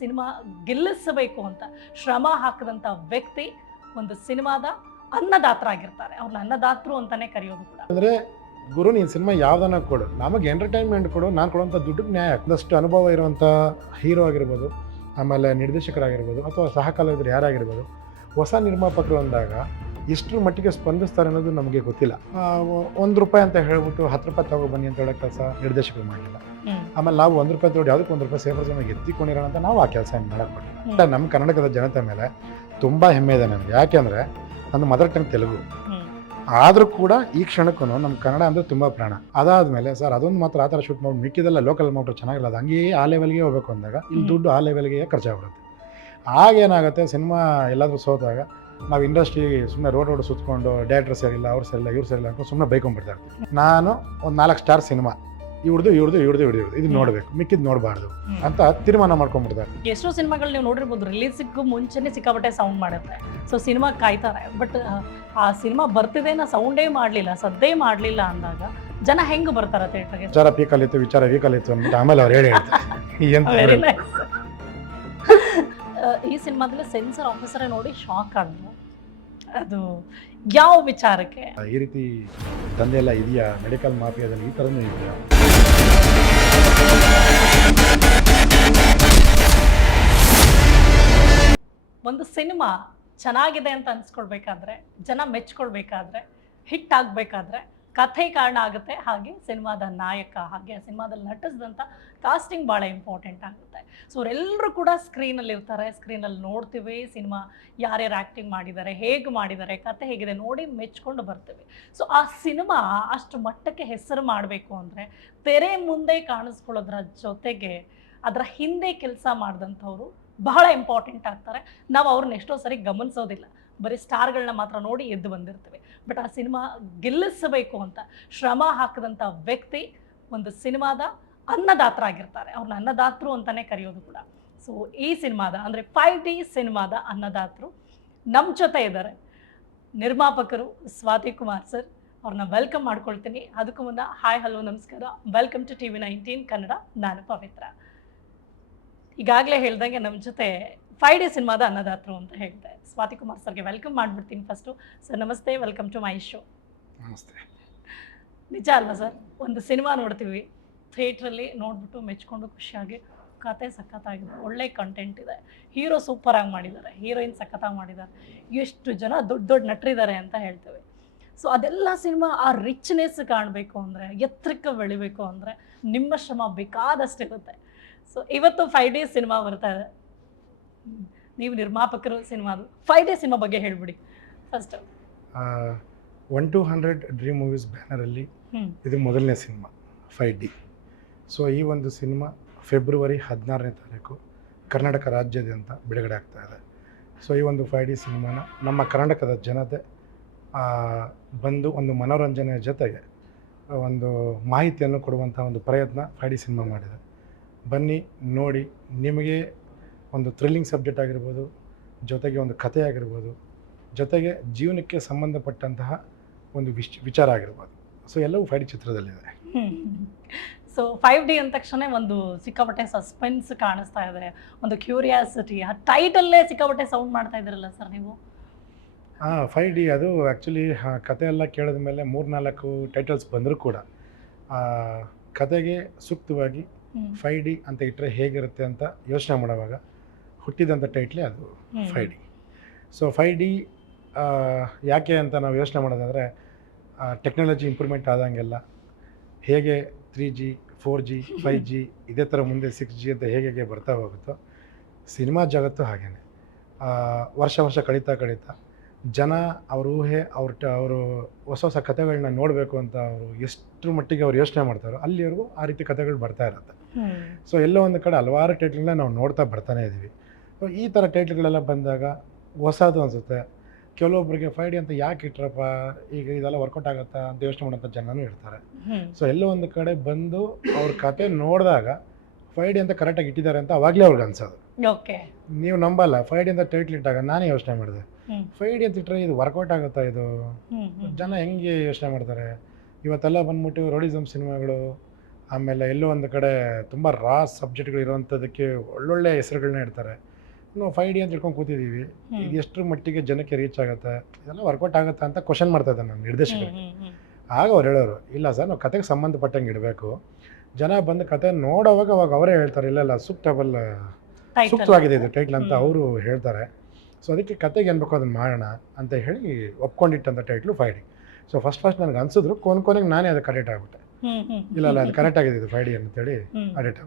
Cinema ಗೆಲ್ಲಿಸಬೇಕು ಅಂತ ಶ್ರಮ ಹಾಕಿದಂಥ ವ್ಯಕ್ತಿ ಒಂದು ಸಿನಿಮಾದ ಅನ್ನದಾತರಾಗಿರ್ತಾರೆ ಅವ್ರನ್ನ ಅನ್ನದಾತರು ಅಂತಾನೆ ಕರೆಯೋದು ಕೂಡ. ಅಂದರೆ ಗುರು, ನೀನು ಸಿನಿಮಾ ಯಾವ್ದನ್ನ ಕೊಡು. ನಮಗೆ ಎಂಟರ್ಟೈನ್ಮೆಂಟ್ ಕೊಡು. ನಾನು ಕೊಡುವಂಥ ದುಡ್ಡು ನ್ಯಾಯ. ಒಂದಷ್ಟು ಅನುಭವ ಇರುವಂಥ ಹೀರೋ ಆಗಿರ್ಬೋದು, ಆಮೇಲೆ ನಿರ್ದೇಶಕರಾಗಿರ್ಬೋದು, ಅಥವಾ ಸಹ ಕಲಾವಿದರು ಯಾರಾಗಿರ್ಬೋದು, ಹೊಸ ನಿರ್ಮಾಪಕರು ಅಂದಾಗ ಇಷ್ಟರ ಮಟ್ಟಿಗೆ ಸ್ಪಂದಿಸ್ತಾರೆ ಅನ್ನೋದು ನಮಗೆ ಗೊತ್ತಿಲ್ಲ. ಒಂದು ರೂಪಾಯಿ ಅಂತ ಹೇಳ್ಬಿಟ್ಟು ಹತ್ತು ರೂಪಾಯಿ ತಗೋ ಬನ್ನಿ ಅಂತ ಹೇಳೋ ಕೆಲಸ ನಿರ್ದೇಶಕರು ಮಾಡಲಿಲ್ಲ. ಆಮೇಲೆ ನಾವು ಒಂದು ರೂಪಾಯಿ ತೊಗೊಂಡು ಯಾವುದಕ್ಕೆ ಒಂದು ರೂಪಾಯಿ ಸೇಫರ್ ಜನ ಎತ್ತಿಕೊಂಡಿರೋಣ ಅಂತ ನಾವು ಆ ಕೆಲಸ ಮಾಡಕ್ಕೆ ಸರ್ ನಮ್ಮ ಕರ್ನಾಟಕದ ಜನತೆ ಮೇಲೆ ತುಂಬ ಹೆಮ್ಮೆ ಇದೆ ನನಗೆ ಯಾಕೆಂದರೆ ನನ್ನ ಮದರ್ ಟಂಗ್ ತೆಲುಗು. ಆದರೂ ಕೂಡ ಈ ಕ್ಷಣಕ್ಕೂ ನಮ್ಮ ಕನ್ನಡ ಅಂದರೆ ತುಂಬ ಪ್ರಾಣ. ಅದಾದಮೇಲೆ ಸರ್ ಅದೊಂದು ಮಾತ್ರ ಆ ಥರ ಶೂಟ್ ಮಾಡಿ ಮಿಕ್ಕಿದೆಲ್ಲ ಲೋಕಲ್ ಮೋಟ್ರ್ ಚೆನ್ನಾಗಿಲ್ಲ. ಅದು ಹಂಗೆಯೇ ಆ ಲೆವೆಲ್ಗೆ ಹೋಗ್ಬೇಕು ಅಂದಾಗ ಇಲ್ಲಿ ದುಡ್ಡು ಆ ಲೆವೆಲ್ಗೆ ಖರ್ಚಾಗ್ಬಿಡುತ್ತೆ. ಆಗೇನಾಗುತ್ತೆ ಸಿನಿಮಾ ಎಲ್ಲಾದರೂ ಸೋತಾಗ ನಾವು ಇಂಡಸ್ಟ್ರಿ ಸುಮ್ಮನೆ ರೋಡ್ ರೋಡ್ ಸುತ್ಕೊಂಡು ಡೈರೆಕ್ಟರ್ ಸರಿಯಿಲ್ಲ ಅವ್ರು ಸರಿಯಿಲ್ಲ ಇವ್ರು ಸರಿಯಿಲ್ಲ ಅಂತ ಸುಮ್ಮನೆ ಬೈಕೊಂಡ್ಬಿಡ್ತಾ ಬಿಡ್ತಾರೆ ನಾನು ಒಂದು ನಾಲ್ಕು ಸ್ಟಾರ್ ಸಿನಿಮಾ ಇವ್ರದ್ದು ಇವ್ರದ್ದು ಇವ್ರದ್ದು ಇವ್ರದ್ದು ಇದು. ನೋಡಬೇಕು ಮಿಕ್ಕಿದ್ ನೋಡಬಾರ್ದು. ಅಂತ ತೀರ್ಮಾನ ಮಾಡ್ಕೊಂಡ್ಬಿಡ್ತಾರೆ ಎಷ್ಟೋ ಸಿನಿಮಾಗಳು ನೀವು ನೋಡಿರ್ಬೋದು ರಿಲೀಸಿಗೂ ಮುಂಚೆನೇ ಸಿಕ್ಕಾಪಟ್ಟೆ ಸೌಂಡ್ ಮಾಡುತ್ತೆ. ಸೊ ಸಿನಿಮಾ ಕಾಯ್ತಾರೆ. ಬಟ್ ಆ ಸಿನಿಮಾ ಬರ್ತಿದೆ ನಾ ಸೌಂಡೇ ಮಾಡಲಿಲ್ಲ ಸದ್ದೇ ಮಾಡಲಿಲ್ಲ ಅಂದಾಗ ಜನ ಹೆಂಗೆ ಬರ್ತಾರೆ ಥಿಯೇಟರ್ಗೆ ವಿಚಾರ ಪೀಕಲ್ಲಿತ್ತು ವಿಚಾರ ವೀಕಲ್ಲಿತ್ತು ಅಂದ್ಬಿಟ್ಟು ಆಮೇಲೆ ಅವ್ರು ಹೇಳಿ ಹೇಳ್ತಾರೆ. ಎಂತ ಈ ಸಿನಿಮಾದಲ್ಲಿ ಸೆನ್ಸರ್ ಆಫೀಸರೇ ನೋಡಿ ಶಾಕ್ ಆದ್ರು ಅದು ಯಾವ ವಿಚಾರಕ್ಕೆ? ಈ ರೀತಿ ದಂಧೆ ಎಲ್ಲ ಇದೆಯಾ? ಮೆಡಿಕಲ್ ಮಾಫಿಯಾದಲ್ಲಿ ಈ ಥರನೂ ಇದೆಯಾ? ಒಂದು ಸಿನಿಮಾ ಚೆನ್ನಾಗಿದೆ ಅಂತ ಅನ್ಸ್ಕೊಳ್ಬೇಕಾದ್ರೆ ಜನ ಮೆಚ್ಕೊಳ್ಬೇಕಾದ್ರೆ ಹಿಟ್ ಆಗಬೇಕಾದ್ರೆ ಕಥೆ ಕಾರಣ ಆಗುತ್ತೆ. ಹಾಗೆ ಸಿನಿಮಾದ ನಾಯಕ, ಹಾಗೆ ಆ ಸಿನಿಮಾದಲ್ಲಿ ನಟಿಸಿದಂಥ ಕಾಸ್ಟಿಂಗ್ ಭಾಳ ಇಂಪಾರ್ಟೆಂಟ್ ಆಗುತ್ತೆ. ಸೊ ಅವರೆಲ್ಲರೂ ಕೂಡ ಸ್ಕ್ರೀನಲ್ಲಿ ಇರ್ತಾರೆ. ಸ್ಕ್ರೀನಲ್ಲಿ ನೋಡ್ತೀವಿ ಸಿನಿಮಾ. ಯಾರ್ಯಾರು ಆ್ಯಕ್ಟಿಂಗ್ ಮಾಡಿದ್ದಾರೆ, ಹೇಗೆ ಮಾಡಿದ್ದಾರೆ ಕತೆ ಹೇಗಿದೆ ನೋಡಿ ಮೆಚ್ಕೊಂಡು ಬರ್ತೀವಿ. ಸೊ ಆ ಸಿನಿಮಾ ಅಷ್ಟು ಮಟ್ಟಕ್ಕೆ ಹೆಸರು ಮಾಡಬೇಕು ಅಂದರೆ ತೆರೆ ಮುಂದೆ ಕಾಣಿಸ್ಕೊಳ್ಳೋದ್ರ ಜೊತೆಗೆ ಅದರ ಹಿಂದೆ ಕೆಲಸ ಮಾಡಿದಂಥವ್ರು ಬಹಳ ಇಂಪಾರ್ಟೆಂಟ್ ಆಗ್ತಾರೆ. ನಾವು ಅವ್ರನ್ನ ಎಷ್ಟೋ ಸರಿ ಗಮನಿಸೋದಿಲ್ಲ. ಬರೀ ಸ್ಟಾರ್ಗಳನ್ನ ಮಾತ್ರ ನೋಡಿ ಎದ್ದು ಬಂದಿರ್ತೀವಿ. ಬಟ್ ಆ ಸಿನಿಮಾ ಗೆಲ್ಲಿಸಬೇಕು ಅಂತ ಶ್ರಮ ಹಾಕಿದಂಥ ವ್ಯಕ್ತಿ ಒಂದು ಸಿನಿಮಾದ ಅನ್ನದಾತರಾಗಿರ್ತಾರೆ ಅವ್ರನ್ನ ಅನ್ನದಾತರು ಅಂತಲೇ ಕರೆಯೋದು ಕೂಡ. ಸೊ ಈ ಸಿನಿಮಾದ ಅಂದರೆ ಫೈವ್ ಡಿ ಸಿನಿಮಾದ ಅನ್ನದಾತರು ನಮ್ಮ ಜೊತೆ ಇದ್ದಾರೆ. ನಿರ್ಮಾಪಕರು ಸ್ವಾತಿ ಕುಮಾರ್ ಸರ್ ಅವ್ರನ್ನ ವೆಲ್ಕಮ್ ಮಾಡ್ಕೊಳ್ತೀನಿ. ಅದಕ್ಕೂ ಮುನ್ನ ಹಾಯ್ ಹಲೋ ನಮಸ್ಕಾರ. Welcome to T V nineteen Kannada. ನಾನು ಪವಿತ್ರ. ಈಗಾಗಲೇ ಹೇಳ್ದಂಗೆ ನಮ್ಮ ಜೊತೆ ಫೈವ್ ಡೇ ಸಿನಿಮಾದ ಅನ್ನದಾತರು ಅಂತ ಹೇಳ್ತಾರೆ ಸ್ವಾತಿ ಕುಮಾರ್ ಸರ್ಗೆ ವೆಲ್ಕಮ್ ಮಾಡಿಬಿಡ್ತೀನಿ ಫಸ್ಟು ಸರ್ ನಮಸ್ತೆ ವೆಲ್ಕಮ್ ಟು ಮೈ ಶೋ ನಮಸ್ತೆ. ನಿಜ ಅಲ್ವಾ ಸರ್ ಒಂದು ಸಿನಿಮಾ ನೋಡ್ತೀವಿ ಥಿಯೇಟ್ರಲ್ಲಿ ನೋಡ್ಬಿಟ್ಟು ಮೆಚ್ಕೊಂಡು ಖುಷಿಯಾಗಿ ಕತೆ ಸಖತ್ತಾಗಿದೆ ಒಳ್ಳೆ ಕಂಟೆಂಟ್ ಇದೆ. ಹೀರೋ ಸೂಪರಾಗಿ ಮಾಡಿದ್ದಾರೆ ಹೀರೋಯಿನ್ ಸಖತ್ತಾಗಿ ಮಾಡಿದ್ದಾರೆ. ಎಷ್ಟು ಜನ ದೊಡ್ಡ ದೊಡ್ಡ ನಟರಿದ್ದಾರೆ ಅಂತ ಹೇಳ್ತೇವೆ. ಸೊ ಅದೆಲ್ಲ ಸಿನಿಮಾ ಆ ರಿಚ್ನೆಸ್ ಕಾಣಬೇಕು ಅಂದರೆ ಎತ್ತರಕ್ಕೆ ಬೆಳಿಬೇಕು ಅಂದರೆ ನಿಮ್ಮ ಶ್ರಮ ಬೇಕಾದಷ್ಟಿರುತ್ತೆ. ಸೊ ಇವತ್ತು ಫೈವ್ ಡೇಸ್ ಸಿನಿಮಾ ಬರ್ತಾ ಇದೆ. ನೀವು ನಿರ್ಮಾಪಕರು ಸಿನಿಮಾದು ಫೈವ್ ಡೇ ಸಿನಿಮಾ ಬಗ್ಗೆ ಹೇಳ್ಬಿಡಿ. First one two hundred dream movies ಬ್ಯಾನರಲ್ಲಿ. ಇದು ಮೊದಲನೇ ಸಿನಿಮಾ ಫೈವ್ ಡಿ ಸೊ ಈ ಒಂದು ಸಿನಿಮಾ ಫೆಬ್ರವರಿ ಹದಿನಾರನೇ ತಾರೀಕು ಕರ್ನಾಟಕ ರಾಜ್ಯಾದ್ಯಂತ ಬಿಡುಗಡೆ ಆಗ್ತಾ ಇದೆ. ಸೊ ಈ ಒಂದು ಫೈವ್ ಡಿ ಸಿನಿಮಾನ ನಮ್ಮ ಕರ್ನಾಟಕದ ಜನತೆ ಬಂದು ಒಂದು ಮನೋರಂಜನೆಯ ಜೊತೆಗೆ ಒಂದು ಮಾಹಿತಿಯನ್ನು ಕೊಡುವಂಥ ಒಂದು ಪ್ರಯತ್ನ ಫೈ ಡಿ ಸಿನಿಮಾ ಮಾಡಿದೆ. ಬನ್ನಿ ನೋಡಿ ನಿಮಗೆ ಒಂದು ಥ್ರಿಲ್ಲಿಂಗ್ ಸಬ್ಜೆಕ್ಟ್ ಆಗಿರ್ಬೋದು ಜೊತೆಗೆ ಒಂದು ಕಥೆ ಆಗಿರ್ಬೋದು ಜೊತೆಗೆ ಜೀವನಕ್ಕೆ ಸಂಬಂಧಪಟ್ಟಂತಹ ಒಂದು ವಿಶ್ ವಿಚಾರ ಆಗಿರ್ಬೋದು. ಸೊ ಎಲ್ಲವೂ ಫೈವ್ ಡಿ ಚಿತ್ರದಲ್ಲಿದೆ. ಸೊ ಫೈವ್ ಡಿ ಅಂದ ತಕ್ಷಣ ಒಂದು ಸಿಕ್ಕಾಪಟ್ಟೆ ಸಸ್ಪೆನ್ಸ್ ಕಾಣಿಸ್ತಾ ಇದೆ. ಒಂದು ಕ್ಯೂರಿಯಾಸಿಟಿ ಆ ಟೈಟಲ್ಲೇ ಸಿಕ್ಕಾಪಟ್ಟೆ ಸೌಂಡ್ ಮಾಡ್ತಾ ಇದ್ದೀರಲ್ಲ ಸರ್ ನೀವು? ಹಾಂ ಫೈವ್ ಡಿ ಅದು ಆ್ಯಕ್ಚುಲಿ ಕತೆ ಎಲ್ಲ ಕೇಳಿದ ಮೇಲೆ ಮೂರ್ನಾಲ್ಕು ಟೈಟಲ್ಸ್ ಬಂದರೂ ಕೂಡ ಆ, ಕತೆಗೆ ಸೂಕ್ತವಾಗಿ ಫೈ ಫೈವ್ ಡಿ ಅಂತ ಇಟ್ಟರೆ ಹೇಗಿರುತ್ತೆ ಅಂತ ಯೋಚನೆ ಮಾಡುವಾಗ ಹುಟ್ಟಿದಂಥ ಟೈಟ್ಲೇ ಅದು five D so five D ಯಾಕೆ ಅಂತ ನಾವು ಯೋಚನೆ ಮಾಡೋದಂದರೆ ಟೆಕ್ನಾಲಜಿ ಇಂಪ್ರೂವ್ಮೆಂಟ್ ಆದಂಗೆಲ್ಲ ಹೇಗೆ three G four G five G ಇದೇ ಥರ ಮುಂದೆ ಸಿಕ್ಸ್ ಜಿ ಅಂತ ಹೇಗೆ ಹೇಗೆ ಬರ್ತಾ ಹೋಗುತ್ತೋ ಸಿನಿಮಾ ಜಗತ್ತು ಹಾಗೇ ವರ್ಷ ವರ್ಷ ಕಳೀತಾ ಕಳೀತಾ ಜನ ಅವ್ರ ಊಹೆ ಅವ್ರ ಟ ಅವರು ಹೊಸ ಹೊಸ ಕಥೆಗಳನ್ನ ನೋಡಬೇಕು ಅಂತ ಅವರು ಎಷ್ಟು ಮಟ್ಟಿಗೆ ಅವ್ರು ಯೋಚನೆ ಮಾಡ್ತಾರೋ ಅಲ್ಲಿವರೆಗೂ ಆ ರೀತಿ ಕಥೆಗಳು ಬರ್ತಾ ಇರುತ್ತೆ. ಸೊ ಎಲ್ಲೋ ಒಂದು ಕಡೆ ಹಲವಾರು ಟೈಟ್ಲನ್ನ ನಾವು ನೋಡ್ತಾ ಬರ್ತಾನೆ ಇದ್ದೀವಿ ಈ ಥರ ಟೈಟ್ಲ್ಗಳೆಲ್ಲ ಬಂದಾಗ ಹೊಸದು ಅನಿಸುತ್ತೆ. ಕೆಲವೊಬ್ಬರಿಗೆ ಫೈವ್ ಡಿ ಅಂತ ಯಾಕೆ ಇಟ್ರಪ್ಪ? ಈಗ ಇದೆಲ್ಲ ವರ್ಕೌಟ್ ಆಗುತ್ತಾ? ಅಂತ ಯೋಚನೆ ಮಾಡೋಂಥ ಜನನೂ ಇರ್ತಾರೆ. ಸೊ ಎಲ್ಲೋ ಒಂದು ಕಡೆ ಬಂದು ಅವ್ರ ಕತೆ ನೋಡಿದಾಗ ಫೈವ್ ಡಿ ಅಂತ ಕರೆಕ್ಟಾಗಿ ಇಟ್ಟಿದ್ದಾರೆ ಅಂತ ಅವಾಗಲೇ ಅವ್ರಿಗೆ ಅನ್ಸೋದು. ಓಕೆ ನೀವು ನಂಬಲ್ಲ ಫೈವ್ ಡಿ ಅಂತ ಟೈಟ್ಲ್ ಇಟ್ಟಾಗ ನಾನೇ ಯೋಚನೆ ಮಾಡಿದೆ. ಫೈಡಿ ಅಂತ ಇಟ್ಟರೆ ಇದು ವರ್ಕೌಟ್ ಆಗುತ್ತಾ ಇದು. ಜನ ಹೆಂಗೆ ಯೋಚನೆ ಮಾಡ್ತಾರೆ? ಇವತ್ತೆಲ್ಲ ಬಂದ್ಬಿಟ್ಟು ರೋಡಿಸಮ್ ಸಿನಿಮಾಗಳು ಆಮೇಲೆ ಎಲ್ಲೋ ಒಂದು ಕಡೆ ತುಂಬ ರಾ ಸಬ್ಜೆಕ್ಟ್ಗಳು ಇರೋವಂಥದ್ದಕ್ಕೆ ಒಳ್ಳೊಳ್ಳೆ ಹೆಸರುಗಳನ್ನ ಇಡ್ತಾರೆ. ನಾವು ಫೈವ್ ಡಿ ಅಂತ ತಿಳ್ಕೊಂಡು ಕೂತಿದ್ದೀವಿ ಇದು ಎಷ್ಟು ಮಟ್ಟಿಗೆ ಜನಕ್ಕೆ ರೀಚ್ ಆಗುತ್ತೆ? ಇದೆಲ್ಲ ವರ್ಕೌಟ್ ಆಗುತ್ತಾ ಅಂತ ಕ್ವಶನ್ ಮಾಡ್ತಾ ಇದ್ದೆ ನಾನು ನಿರ್ದೇಶಕರಿಗೆ. ಆಗ ಅವ್ರು ಹೇಳೋರು ಇಲ್ಲ ಸರ್ ನಾವು ಕತೆಗೆ ಸಂಬಂಧಪಟ್ಟಂಗೆ ಇಡಬೇಕು. ಜನ ಬಂದು ಕತೆ ನೋಡೋವಾಗ ಅವಾಗ ಅವರೇ ಹೇಳ್ತಾರೆ ಇಲ್ಲ ಇಲ್ಲ ಸೂಕ್ಟಬಲ್. ಸೂಕ್ತವಾಗಿದೆ ಇದು ಟೈಟ್ಲ್ ಅಂತ ಅವರು ಹೇಳ್ತಾರೆ. ಸೊ ಅದಕ್ಕೆ ಕತೆಗೆ ಏನು ಬೇಕೋ ಅದನ್ನು ಮಾಡೋಣ ಅಂತ ಹೇಳಿ ಒಪ್ಕೊಂಡಿಟ್ಟಂಥ title five D D so first first ನನಗೆ ಅನ್ಸಿದ್ರು ಕೊನೆ ಕೊನೆಗೆ ನಾನೇ ಅದಕ್ಕೆ ಕರೆಕ್ಟ್ ಆಗ್ಬಿಟ್ಟೆ. ಹ್ಮ್. ಇಲ್ಲ ಇಲ್ಲ ಅದು ಕರೆಕ್ಟ್ ಆಗಿದೆ ಇದು ಫೈವ್ ಡಿ ಅಂತೇಳಿ ಹ್ಮ್. ಅಡಿಟ್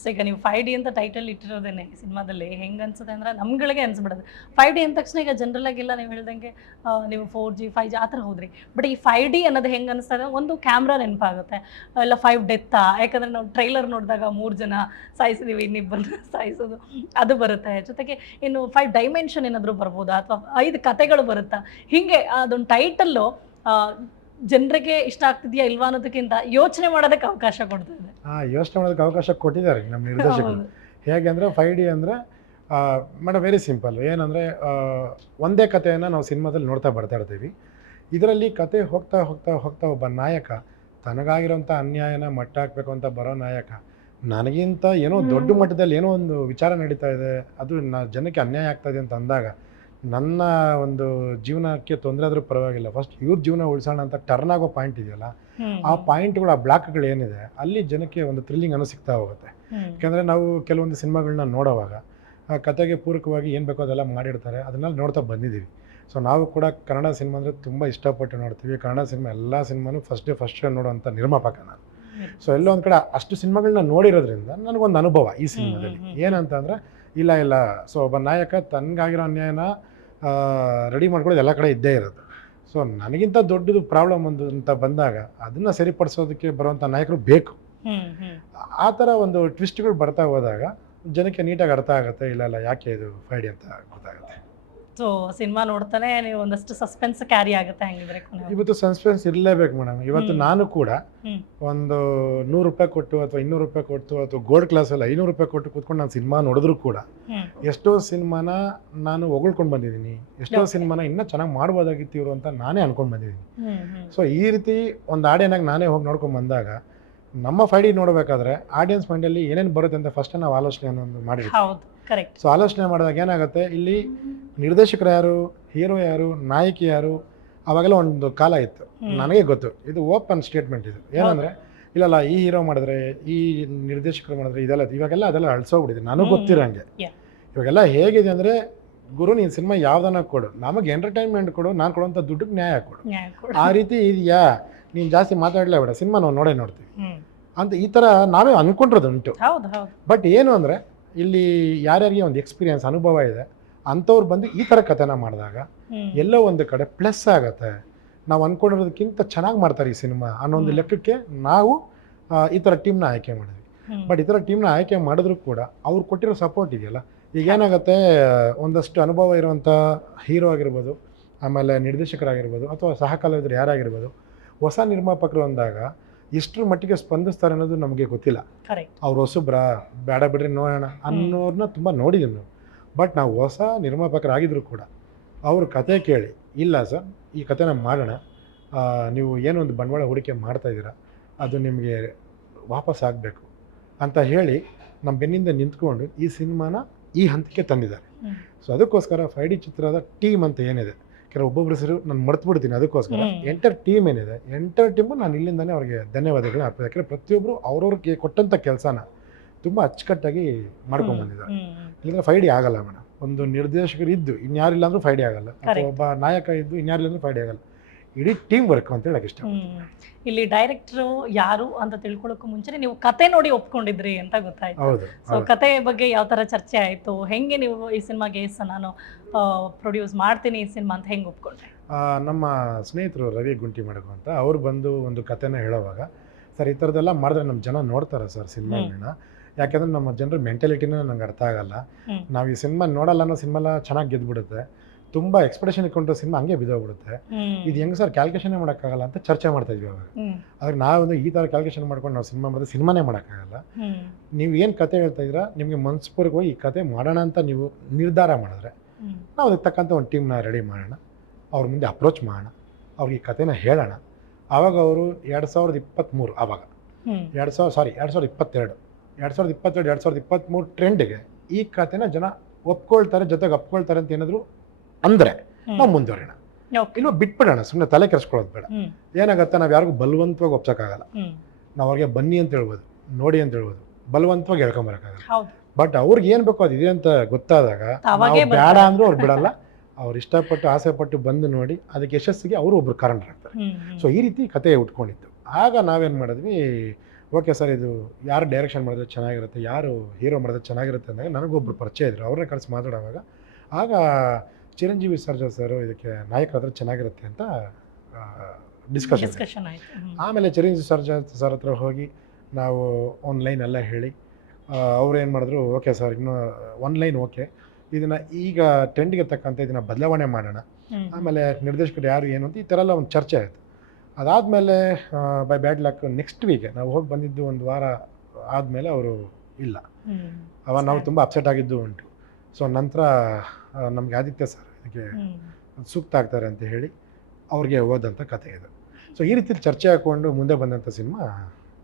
ಸೊ ಈಗ ನೀವು ಫೈವ್ ಡಿ ಅಂತ ಟೈಟಲ್ ಇಟ್ಟಿರೋದೇನೆ ಸಿನಿಮಾದಲ್ಲಿ ಹೆಂಗೆ ಅನ್ಸುತ್ತೆ ಅಂದ್ರೆ ನಮ್ಗಳಿಗೆ ಅನ್ಸ್ಬಿಡೋದು. ಫೈವ್ ಡಿ ಅಂದ ತಕ್ಷಣ ಈಗ ಜನರಲ್ ಆಗಿಲ್ಲ ನೀವು ಹೇಳ್ದಂಗೆ ನೀವು ಫೋರ್ ಜಿ ಫೈವ್ ಜಿ ಆ ಥರ ಹೋದ್ರಿ. ಬಟ್ ಈ ಫೈವ್ ಡಿ ಅನ್ನೋದು ಹೆಂಗೆ ಅನಿಸ್ತಾ ಇದೆ? ಒಂದು ಕ್ಯಾಮ್ರಾ ನೆನಪಾಗುತ್ತೆ. ಇಲ್ಲ ಫೈವ್ ಡೆತ್ತಾ ಯಾಕಂದ್ರೆ ನಾವು ಟ್ರೈಲರ್ ನೋಡಿದಾಗ ಮೂರು ಜನ ಸಾಯಿಸಿದೀವಿ ಇನ್ನಿಬ್ಬರು ಸಾಯಿಸೋದು. ಅದು ಬರುತ್ತೆ. ಜೊತೆಗೆ ಇನ್ನು ಫೈವ್ ಡೈಮೆನ್ಷನ್ ಏನಾದರೂ ಬರ್ಬೋದಾ? ಅಥವಾ ಐದು ಕತೆಗಳು ಬರುತ್ತಾ? ಹಿಂಗೆ ಅದೊಂದು ಟೈಟಲ್ಲು ಜನರಿಗೆ ಇಷ್ಟ ಆಗ್ತಿದೆಯಾ ಇಲ್ವಾ ಅನ್ನೋದಕ್ಕಿಂತ ಯೋಚನೆ ಮಾಡೋದಕ್ಕೆ ಅವಕಾಶ ಕೊಡ್ತಾ ಇದೆ ಹಾ ಯೋಚನೆ ಮಾಡೋದಕ್ಕೆ ಅವಕಾಶ ಕೊಟ್ಟಿದ್ದಾರೆ ನಮ್ಮ ನಿರ್ದೇಶಕರು. ಹೇಗೆ ಅಂದ್ರೆ ಫೈವ್ ಡಿ ಅಂದರೆ ಮೇಡಮ್ ವೆರಿ ಸಿಂಪಲ್ ಏನಂದರೆ ಒಂದೇ ಕಥೆಯನ್ನು ನಾವು ಸಿನಿಮಾದಲ್ಲಿ ನೋಡ್ತಾ ಬರ್ತಾ ಇರ್ತೀವಿ. ಇದರಲ್ಲಿ ಕತೆ ಹೋಗ್ತಾ ಹೋಗ್ತಾ ಹೋಗ್ತಾ ಒಬ್ಬ ನಾಯಕ ತನಗಾಗಿರೋಂಥ ಅನ್ಯಾಯನ ಮಟ್ಟ ಹಾಕಬೇಕು ಅಂತ ಬರೋ ನಾಯಕ ನನಗಿಂತ ಏನೋ ದೊಡ್ಡ ಮಟ್ಟದಲ್ಲಿ ಏನೋ ಒಂದು ವಿಚಾರ ನಡೀತಾ ಇದೆ ಅದು ನ ಜನಕ್ಕೆ ಅನ್ಯಾಯ ಆಗ್ತಾ ಇದೆ ಅಂತ ಅಂದಾಗ ನನ್ನ ಒಂದು ಜೀವನಕ್ಕೆ ತೊಂದರೆ ಆದರೂ ಪರವಾಗಿಲ್ಲ. ಫಸ್ಟ್ ಇವ್ರ ಜೀವನ ಉಳಿಸೋಣ ಅಂತ ಟರ್ನ್ ಆಗೋ ಪಾಯಿಂಟ್ ಇದೆಯಲ್ಲ ಆ ಪಾಯಿಂಟ್ಗಳು ಆ ಬ್ಲಾಕ್ಗಳು ಏನಿದೆ ಅಲ್ಲಿ ಜನಕ್ಕೆ ಒಂದು ಥ್ರಿಲ್ಲಿಂಗ್ ಅನ್ನೋ ಸಿಗ್ತಾ ಹೋಗುತ್ತೆ. ಯಾಕಂದ್ರೆ ನಾವು ಕೆಲವೊಂದು ಸಿನಿಮಾಗಳನ್ನ ನೋಡೋವಾಗ ಆ ಕತೆಗೆ ಪೂರಕವಾಗಿ ಏನು ಬೇಕೋ ಅದೆಲ್ಲ ಮಾಡಿರ್ತಾರೆ ಅದನ್ನೆಲ್ಲ ನೋಡ್ತಾ ಬಂದಿದ್ದೀವಿ. ಸೊ ನಾವು ಕೂಡ ಕನ್ನಡ ಸಿನಿಮಾ ಅಂದರೆ ತುಂಬ ಇಷ್ಟಪಟ್ಟು ನೋಡ್ತೀವಿ. ಕನ್ನಡ ಸಿನಿಮಾ ಎಲ್ಲ ಸಿನಿಮಾನು ಫಸ್ಟ್ ಡೇ ಫಸ್ಟ್ ಶೋ ನೋಡುವಂಥ ನಿರ್ಮಾಪಕ ನಾನು. ಸೊ ಎಲ್ಲೋ ಒಂದು ಕಡೆ ಅಷ್ಟು ಸಿನಿಮಾಗಳನ್ನ ನೋಡಿರೋದ್ರಿಂದ ನನಗೊಂದು ಅನುಭವ ಈ ಸಿನಿಮಾದಲ್ಲಿ. ಏನಂತಂದರೆ ಇಲ್ಲ ಇಲ್ಲ. ಸೊ ಒಬ್ಬ ನಾಯಕ ತನಗಾಗಿರೋ ಅನ್ಯಾಯನ ರೆಡಿ ಮಾಡ್ಕೊಳ್ಳೋದು ಎಲ್ಲ ಕಡೆ ಇದ್ದೇ ಇರೋದು. ಸೊ ನನಗಿಂತ ದೊಡ್ಡದು ಪ್ರಾಬ್ಲಮ್ ಒಂದು ಅಂತ ಬಂದಾಗ ಅದನ್ನು ಸರಿಪಡಿಸೋದಕ್ಕೆ ಬರುವಂಥ ನಾಯಕರು ಬೇಕು. ಆ ಥರ ಒಂದು ಟ್ವಿಸ್ಟ್ಗಳು ಬರ್ತಾ ಹೋದಾಗ ಜನಕ್ಕೆ ನೀಟಾಗಿ ಅರ್ಥ ಆಗುತ್ತೆ ಇಲ್ಲ ಇಲ್ಲ ಯಾಕೆ ಇದು ಫೈಡಿ ಅಂತ ಗೊತ್ತಾಗುತ್ತೆ. ಸೊ ಸಿನಿಮಾ ನೋಡ್ತಾನೆ ನೀವು ಒಂದಷ್ಟು ಸಸ್ಪೆನ್ಸ್ ಕ್ಯಾರಿ ಆಗುತ್ತೆ ಹಂಗಿದ್ರೆ. ಇವತ್ತು ಸಸ್ಪೆನ್ಸ್ ಇರಲೇಬೇಕು ಮೇಡಮ್ ಇವತ್ತು ನಾನು ಕೂಡ ಒಂದು ನೂರು ರೂಪಾಯಿ ಕೊಟ್ಟು ಅಥವಾ ಇನ್ನೂರು ರೂಪಾಯಿ ಕೊಟ್ಟು ಅಥವಾ ಗೋಲ್ಡ್ ಕ್ಲಾಸ್ ಅಲ್ಲಿ ಐನೂರು ರೂಪಾಯಿ ಕೊಟ್ಟು ಕೂತ್ಕೊಂಡು ನಾನು ಸಿನಿಮಾ ನೋಡಿದ್ರು ಕೂಡ. ಎಷ್ಟೋ ಸಿನಿಮಾನ ನಾನು ಹೊಗಳ್ಕೊಂಡು ಬಂದಿದ್ದೀನಿ ಎಷ್ಟೋ. ಸಿನಿಮಾನ ಇನ್ನೂ ಚೆನ್ನಾಗಿ ಮಾಡ್ಬೋದಾಗಿತ್ತು ಇವರು ಅಂತ ನಾನೇ ಅನ್ಕೊಂಡು ಬಂದಿದ್ದೀನಿ. ಸೊ ಈ ರೀತಿ ಒಂದು ಆಡಿಯನ್ನಾಗಿ ನಾನೇ ಹೋಗಿ ನೋಡ್ಕೊಂಡು ಬಂದಾಗ ನಮ್ಮ ಫೈಡಿ ನೋಡಬೇಕಾದ್ರೆ ಆಡಿಯನ್ಸ್ ಮೈಂಡಲ್ಲಿ ಏನೇನು ಬರುತ್ತೆ ಅಂತ ಫಸ್ಟ್ ನಾವು ಆಲೋಚನೆ ಅನ್ನೋದು ಮಾಡಿರ್ತೀವಿ ಹೌದು ಕರೆಕ್ಟ್ ಸೊ ಆಲೋಚನೆ ಮಾಡಿದಾಗ ಏನಾಗುತ್ತೆ? ಇಲ್ಲಿ ನಿರ್ದೇಶಕರು ಯಾರು? ಹೀರೋ ಯಾರು? ನಾಯಕಿ ಯಾರು? ಅವಾಗೆಲ್ಲ ಒಂದು ಕಾಲ ಇತ್ತು. ನನಗೆ ಗೊತ್ತು. ಇದು ಓಪನ್ ಸ್ಟೇಟ್ಮೆಂಟ್ ಇದು. ಏನಂದ್ರೆ ಇಲ್ಲಲ್ಲ ಈ ಹೀರೋ ಮಾಡಿದ್ರೆ ಈ ನಿರ್ದೇಶಕರು ಮಾಡಿದ್ರೆ ಇದೆಲ್ಲ ಇವಾಗೆಲ್ಲ ಅದೆಲ್ಲ ಅಳ್ಸೋಗ್ಬಿಟ್ಟಿದೆ. ನನಗೆ ಗೊತ್ತಿರೋ ಗೊತ್ತಿರಂಗೆ. ಇವಾಗೆಲ್ಲ ಹೇಗಿದೆ ಅಂದ್ರೆ ಗುರು ನೀನು ಸಿನಿಮಾ ಯಾವ್ದನ್ನ ಕೊಡು. ನಮಗೆ ಎಂಟರ್ಟೈನ್ಮೆಂಟ್ ಕೊಡು ನಾನು ಕೊಡುವಂಥ ದುಡ್ಡು ನ್ಯಾಯ ಕೊಡು. ಆ ರೀತಿ ಇದೆಯಾ? ನೀನು ಜಾಸ್ತಿ ಮಾತಾಡಲೇ ಬೇಡ. ಸಿನಿಮಾ ನಾವು ನೋಡೇ ನೋಡ್ತೀವಿ. ಅಂತ ಈ ಥರ ನಾವೇ ಅನ್ಕೊಂಡಿರೋದು ಉಂಟು ಹೌದು ಹೌದು. ಬಟ್ ಏನು ಅಂದರೆ ಇಲ್ಲಿ ಯಾರ್ಯಾರಿಗೆ ಒಂದು ಎಕ್ಸ್ಪೀರಿಯನ್ಸ್ ಅನುಭವ ಇದೆ ಅಂಥವ್ರು ಬಂದು ಈ ಥರ ಕಥೆನ ಮಾಡಿದಾಗ. ಎಲ್ಲೋ ಒಂದು ಕಡೆ ಪ್ಲಸ್ ಆಗುತ್ತೆ. ನಾವು ಅಂದ್ಕೊಂಡಿರೋದಕ್ಕಿಂತ ಚೆನ್ನಾಗಿ ಮಾಡ್ತಾರೆ ಈ ಸಿನಿಮಾ ಅನ್ನೋ ಒಂದು ಲೆಕ್ಕಕ್ಕೆ ನಾವು ಈ ಥರ ಟೀಮ್ನ ಆಯ್ಕೆ ಮಾಡಿದ್ವಿ. ಬಟ್ ಈ ಥರ ಟೀಮ್ನ ಆಯ್ಕೆ ಮಾಡಿದ್ರು ಕೂಡ ಅವ್ರು ಕೊಟ್ಟಿರೋ ಸಪೋರ್ಟ್ ಇದೆಯಲ್ಲ? ಈಗ ಏನಾಗುತ್ತೆ ಒಂದಷ್ಟು ಅನುಭವ ಇರುವಂಥ ಹೀರೋ ಆಗಿರ್ಬೋದು ಆಮೇಲೆ ನಿರ್ದೇಶಕರಾಗಿರ್ಬೋದು ಅಥವಾ ಸಹ ಕಲಾವಿದರು ಯಾರಾಗಿರ್ಬೋದು ಹೊಸ ನಿರ್ಮಾಪಕರು ಅಂದಾಗ ಇಷ್ಟರ ಮಟ್ಟಿಗೆ ಸ್ಪಂದಿಸ್ತಾರೆ ಅನ್ನೋದು ನಮಗೆ ಗೊತ್ತಿಲ್ಲ. ಅವ್ರು ಹೊಸಬ್ರ ಬೇಡ ಬಿಡ್ರಿ ನೋಡೋಣ ಅನ್ನೋರನ್ನ ತುಂಬ ನೋಡಿದ್ದೀವಿ ನಾವು. ಬಟ್ ನಾವು ಹೊಸ ನಿರ್ಮಾಪಕರಾಗಿದ್ರು ಕೂಡ ಅವ್ರ ಕತೆ ಕೇಳಿ ಇಲ್ಲ ಸರ್ ಈ ಕತೆನ ಮಾಡೋಣ. ನೀವು ಏನೋ ಒಂದು ಬಂಡವಾಳ ಹೂಡಿಕೆ ಮಾಡ್ತಾ ಇದ್ದೀರಾ? ಅದು ನಿಮಗೆ ವಾಪಸ್ ಆಗಬೇಕು. ಅಂತ ಹೇಳಿ ನಮ್ಮ ಬೆನ್ನಿಂದ ನಿಂತ್ಕೊಂಡು ಈ ಸಿನಿಮಾನ ಈ ಹಂತಕ್ಕೆ ತಂದಿದ್ದಾರೆ. ಸೊ ಅದಕ್ಕೋಸ್ಕರ ಫೈ ಡಿ ಚಿತ್ರದ ಟೀಮ್ ಅಂತ ಏನಿದೆ ಕೆಲವು ಒಬ್ಬೊಬ್ಬರು ಹೆಸರು ನಾನು ಮರ್ತು ಬಿಡ್ತೀನಿ ಅದಕ್ಕೋಸ್ಕರ ಎಂಟರ್ ಟೀಮ್ ಏನಿದೆ? ಎಂಟರ್ ಟೀಮು ನಾನು ಇಲ್ಲಿಂದಾನೇ ಅವ್ರಿಗೆ ಧನ್ಯವಾದಗಳನ್ನ ಅರ್ಪಿಸ್ತೀನಿ ಯಾಕಂದರೆ ಪ್ರತಿಯೊಬ್ಬರು ಅವ್ರವ್ರಿಗೆ ಕೊಟ್ಟಂಥ ಕೆಲಸನ ತುಂಬ ಅಚ್ಚುಕಟ್ಟಾಗಿ ಮಾಡ್ಕೊಂಡು ಬಂದಿದ್ದಾರೆ. ಫೈ ಡಿ ಆಗಲ್ಲ ಮೇಡಮ್ ಒಂದು ನಿರ್ದೇಶಕರು ಇದ್ದು ಇನ್ಯಾರಿಲ್ಲ ಅಂದ್ರೂ ಫೈ ಡಿ ಆಗಲ್ಲ. ಅಥವಾ ಒಬ್ಬ ನಾಯಕ ಇದ್ದು ಇನ್ಯಾರಿಲ್ಲ ಅಂದ್ರೂ ಫೈಡಿ ಆಗಲ್ಲ. ಇಡೀ ಟೀಮ್ ವರ್ಕ್ ಅಂತ ಹೇಳಕ್ ಇಷ್ಟ. ಇಲ್ಲಿ ಡೈರೆಕ್ಟರ್ ಯಾರು ಅಂತ ತಿಳ್ಕೊಳ್ಳೋಕ್ಕೂ ಮುಂಚೆ ನೀವು ಕತೆ ನೋಡಿ ಒಪ್ಕೊಂಡಿದ್ರಿ ಅಂತ ಗೊತ್ತಾಯ್ತು. ಸೊ ಕತೆ ಬಗ್ಗೆ ಯಾವ ತರ ಚರ್ಚೆ ಆಯ್ತು? ಹೆಂಗೆ ನೀವು ಈ ಸಿನಿಮಾಗೆ ನಾನು ಪ್ರೊಡ್ಯೂಸ್ ಮಾಡ್ತೀನಿ ಈ ಸಿನಿಮಾ ಅಂತ ಹೆಂಗೆ ಒಪ್ಕೊಂಡ್ರೆ? ನಮ್ಮ ಸ್ನೇಹಿತರು ರವಿ ಗುಂಟಿ ಮಾಡಕು ಅಂತ ಅವ್ರು ಬಂದು ಒಂದು ಕತೆನ ಹೇಳೋವಾಗ ಸರ್ ಈ ಥರದ್ದೆಲ್ಲ ಮಾಡಿದ್ರೆ ನಮ್ಮ ಜನ ನೋಡ್ತಾರೆ ಸರ್ ಸಿನಿಮಾಗಳನ್ನ ಯಾಕೆಂದ್ರೆ ನಮ್ಮ ಜನರ ಮೆಂಟಾಲಿಟಿನೇ ನಂಗೆ ಅರ್ಥ ಆಗಲ್ಲ. ನಾವು ಈ ಸಿನಿಮಾ ನೋಡಲ್ಲ ಅನ್ನೋ ಸಿನಿಮಾ ಚೆನ್ನಾಗಿ ಗೆದ್ಬಿಡುತ್ತೆ. ತುಂಬ ಎಕ್ಸ್ಪೆಕ್ಟೇಷನ್ ಇಟ್ಕೊಂಡ್ರೆ ಸಿನಿಮಾ ಹಂಗೆ ಬಿದ್ದೋಗ್ಬಿಡುತ್ತೆ ಇದು ಹೆಂಗೆ ಸರ್ ಕ್ಯಾಲ್ಕುಲೇಷನ್ ಮಾಡೋಕ್ಕಾಗಲ್ಲ ಅಂತ ಚರ್ಚೆ ಮಾಡ್ತಾ ಇದ್ವಿ ಅವಾಗ. ಆದ್ರೆ ನಾವೊಂದು ಈ ಥರ ಕ್ಯಾಲ್ಕುಲೇಷನ್ ಮಾಡ್ಕೊಂಡು ನಾವು ಸಿನಿಮಾ ಮಾಡಿದ್ರೆ ಸಿನಿಮಾನೇ ಮಾಡೋಕ್ಕಾಗಲ್ಲ. ನೀವು ಏನು ಕತೆ ಹೇಳ್ತಾ ಇದ್ದೀರಾ? ನಿಮಗೆ ಹೋಗಿ ಈ ಕತೆ ಮಾಡೋಣ ಅಂತ ನೀವು ನಿರ್ಧಾರ ಮಾಡಿದ್ರೆ ನಾವು ಅದಕ್ಕೆ ತಕ್ಕಂಥ ಒಂದು ಟೀಮ್ನ ರೆಡಿ ಮಾಡೋಣ. ಅವ್ರ ಮುಂದೆ ಅಪ್ರೋಚ್ ಮಾಡೋಣ. ಅವ್ರಿಗೆ ಈ ಕತೆನ ಹೇಳೋಣ. ಆವಾಗ ಅವರು ಎರಡು ಸಾವಿರದ ಇಪ್ಪತ್ತ್ಮೂರು ಆವಾಗ ಎರಡು ಸಾವಿರ ಸಾರಿ ಎರಡು ಸಾವಿರದ ಇಪ್ಪತ್ತೆರಡು. ಎರಡು ಸಾವಿರದ ಇಪ್ಪತ್ತೆರಡು ಎರಡು ಸಾವಿರದ ಇಪ್ಪತ್ತ್ಮೂರು ಟ್ರೆಂಡ್ಗೆ ಈ ಕತೆನ ಜನ ಒಪ್ಕೊಳ್ತಾರೆ ಜೊತೆಗೆ ಒಪ್ಕೊಳ್ತಾರೆ ಅಂತ ಏನಾದ್ರು ಅಂದರೆ ನಾವು ಮುಂದುವರಿಯೋಣ. ಇಲ್ವಾ ಬಿಟ್ಬಿಡೋಣ ಸುಮ್ಮನೆ ತಲೆ ಕೆರೆಸ್ಕೊಳ್ಳೋದು ಬೇಡ. ಏನಾಗುತ್ತೆ ನಾವು ಯಾರಿಗೂ ಬಲವಂತವಾಗಿ ಒಪ್ಸೋಕ್ಕಾಗಲ್ಲ. ನಾವು ಅವ್ರಿಗೆ ಬನ್ನಿ ಅಂತ ಹೇಳ್ಬೋದು ನೋಡಿ ಅಂತ ಹೇಳ್ಬೋದು ಬಲವಂತವಾಗಿ ಹೇಳ್ಕೊಂಬರಕ್ಕಾಗಲ್ಲ. ಬಟ್ ಅವ್ರಿಗೆ ಏನು ಬೇಕೋ ಅದು ಇದೆ ಅಂತ ಗೊತ್ತಾದಾಗ ಬೇಡ ಅಂದ್ರೆ ಅವ್ರು ಬಿಡಲ್ಲ. ಅವ್ರು ಇಷ್ಟಪಟ್ಟು ಆಸೆ ಪಟ್ಟು ಬಂದು ನೋಡಿ ಅದಕ್ಕೆ ಯಶಸ್ಸಿಗೆ ಅವರು ಒಬ್ರು ಕಾರಣರಾಗ್ತಾರೆ. ಸೊ ಈ ರೀತಿ ಕತೆ ಉಟ್ಕೊಂಡಿತ್ತು. ಆಗ ನಾವೇನು ಮಾಡಿದ್ವಿ ಓಕೆ ಸರ್ ಇದು ಯಾರು ಡೈರೆಕ್ಷನ್ ಮಾಡಿದ್ರೆ ಚೆನ್ನಾಗಿರುತ್ತೆ ಯಾರು ಹೀರೋ ಮಾಡಿದ್ರೆ ಚೆನ್ನಾಗಿರುತ್ತೆ ಅಂದಾಗ ನನಗೊಬ್ರು ಪರಿಚಯ ಇದ್ರು. ಅವ್ರನ್ನ ಕರೆಸಿ ಮಾತಾಡುವಾಗ ಆಗ ಚಿರಂಜೀವಿ ಸರ್ಜಾ ಸರ್ ಇದಕ್ಕೆ ನಾಯಕರಾದ್ರೆ ಚೆನ್ನಾಗಿರುತ್ತೆ ಅಂತ ಡಿಸ್ಕಷನ್ ಆಮೇಲೆ ಚಿರಂಜೀವಿ ಸರ್ಜಾ ಸರ್ ಹತ್ರ ಹೋಗಿ ನಾವು ಆನ್ಲೈನ್ ಎಲ್ಲ ಹೇಳಿ ಅವ್ರು ಏನು ಮಾಡಿದ್ರು ಓಕೆ ಸರ್ ಇನ್ನು ಒನ್ಲೈನ್ ಓಕೆ ಇದನ್ನು ಈಗ ಟ್ರೆಂಡ್ಗೆ ತಕ್ಕಂತೆ ಇದನ್ನು ಬದಲಾವಣೆ ಮಾಡೋಣ. ಆಮೇಲೆ ನಿರ್ದೇಶಕರು ಯಾರು ಏನು ಅಂತ ಈ ಥರ ಎಲ್ಲ ಒಂದು ಚರ್ಚೆ ಆಯಿತು. ಅದಾದಮೇಲೆ by bad luck next week ನಾವು ಹೋಗಿ ಬಂದಿದ್ದು ಒಂದು ವಾರ ಆದಮೇಲೆ ಅವರು ಇಲ್ಲ. ಅವಾಗ ನಾವು. ತುಂಬ ಅಪ್ಸೆಟ್ ಆಗಿದ್ದು ಉಂಟು. ಸೊ ನಂತರ ನಮಗೆ ಆದಿತ್ಯ ಸರ್ ಇದಕ್ಕೆ ಹ್ಮ್. ಸೂಕ್ತ ಆಗ್ತಾರೆ ಅಂತ ಹೇಳಿ ಅವ್ರಿಗೆ ಓದಂಥ ಕತೆ ಇದು. ಸೊ ಈ ರೀತಿ ಚರ್ಚೆ ಹಾಕೊಂಡು ಮುಂದೆ ಬಂದಂಥ ಸಿನಿಮಾ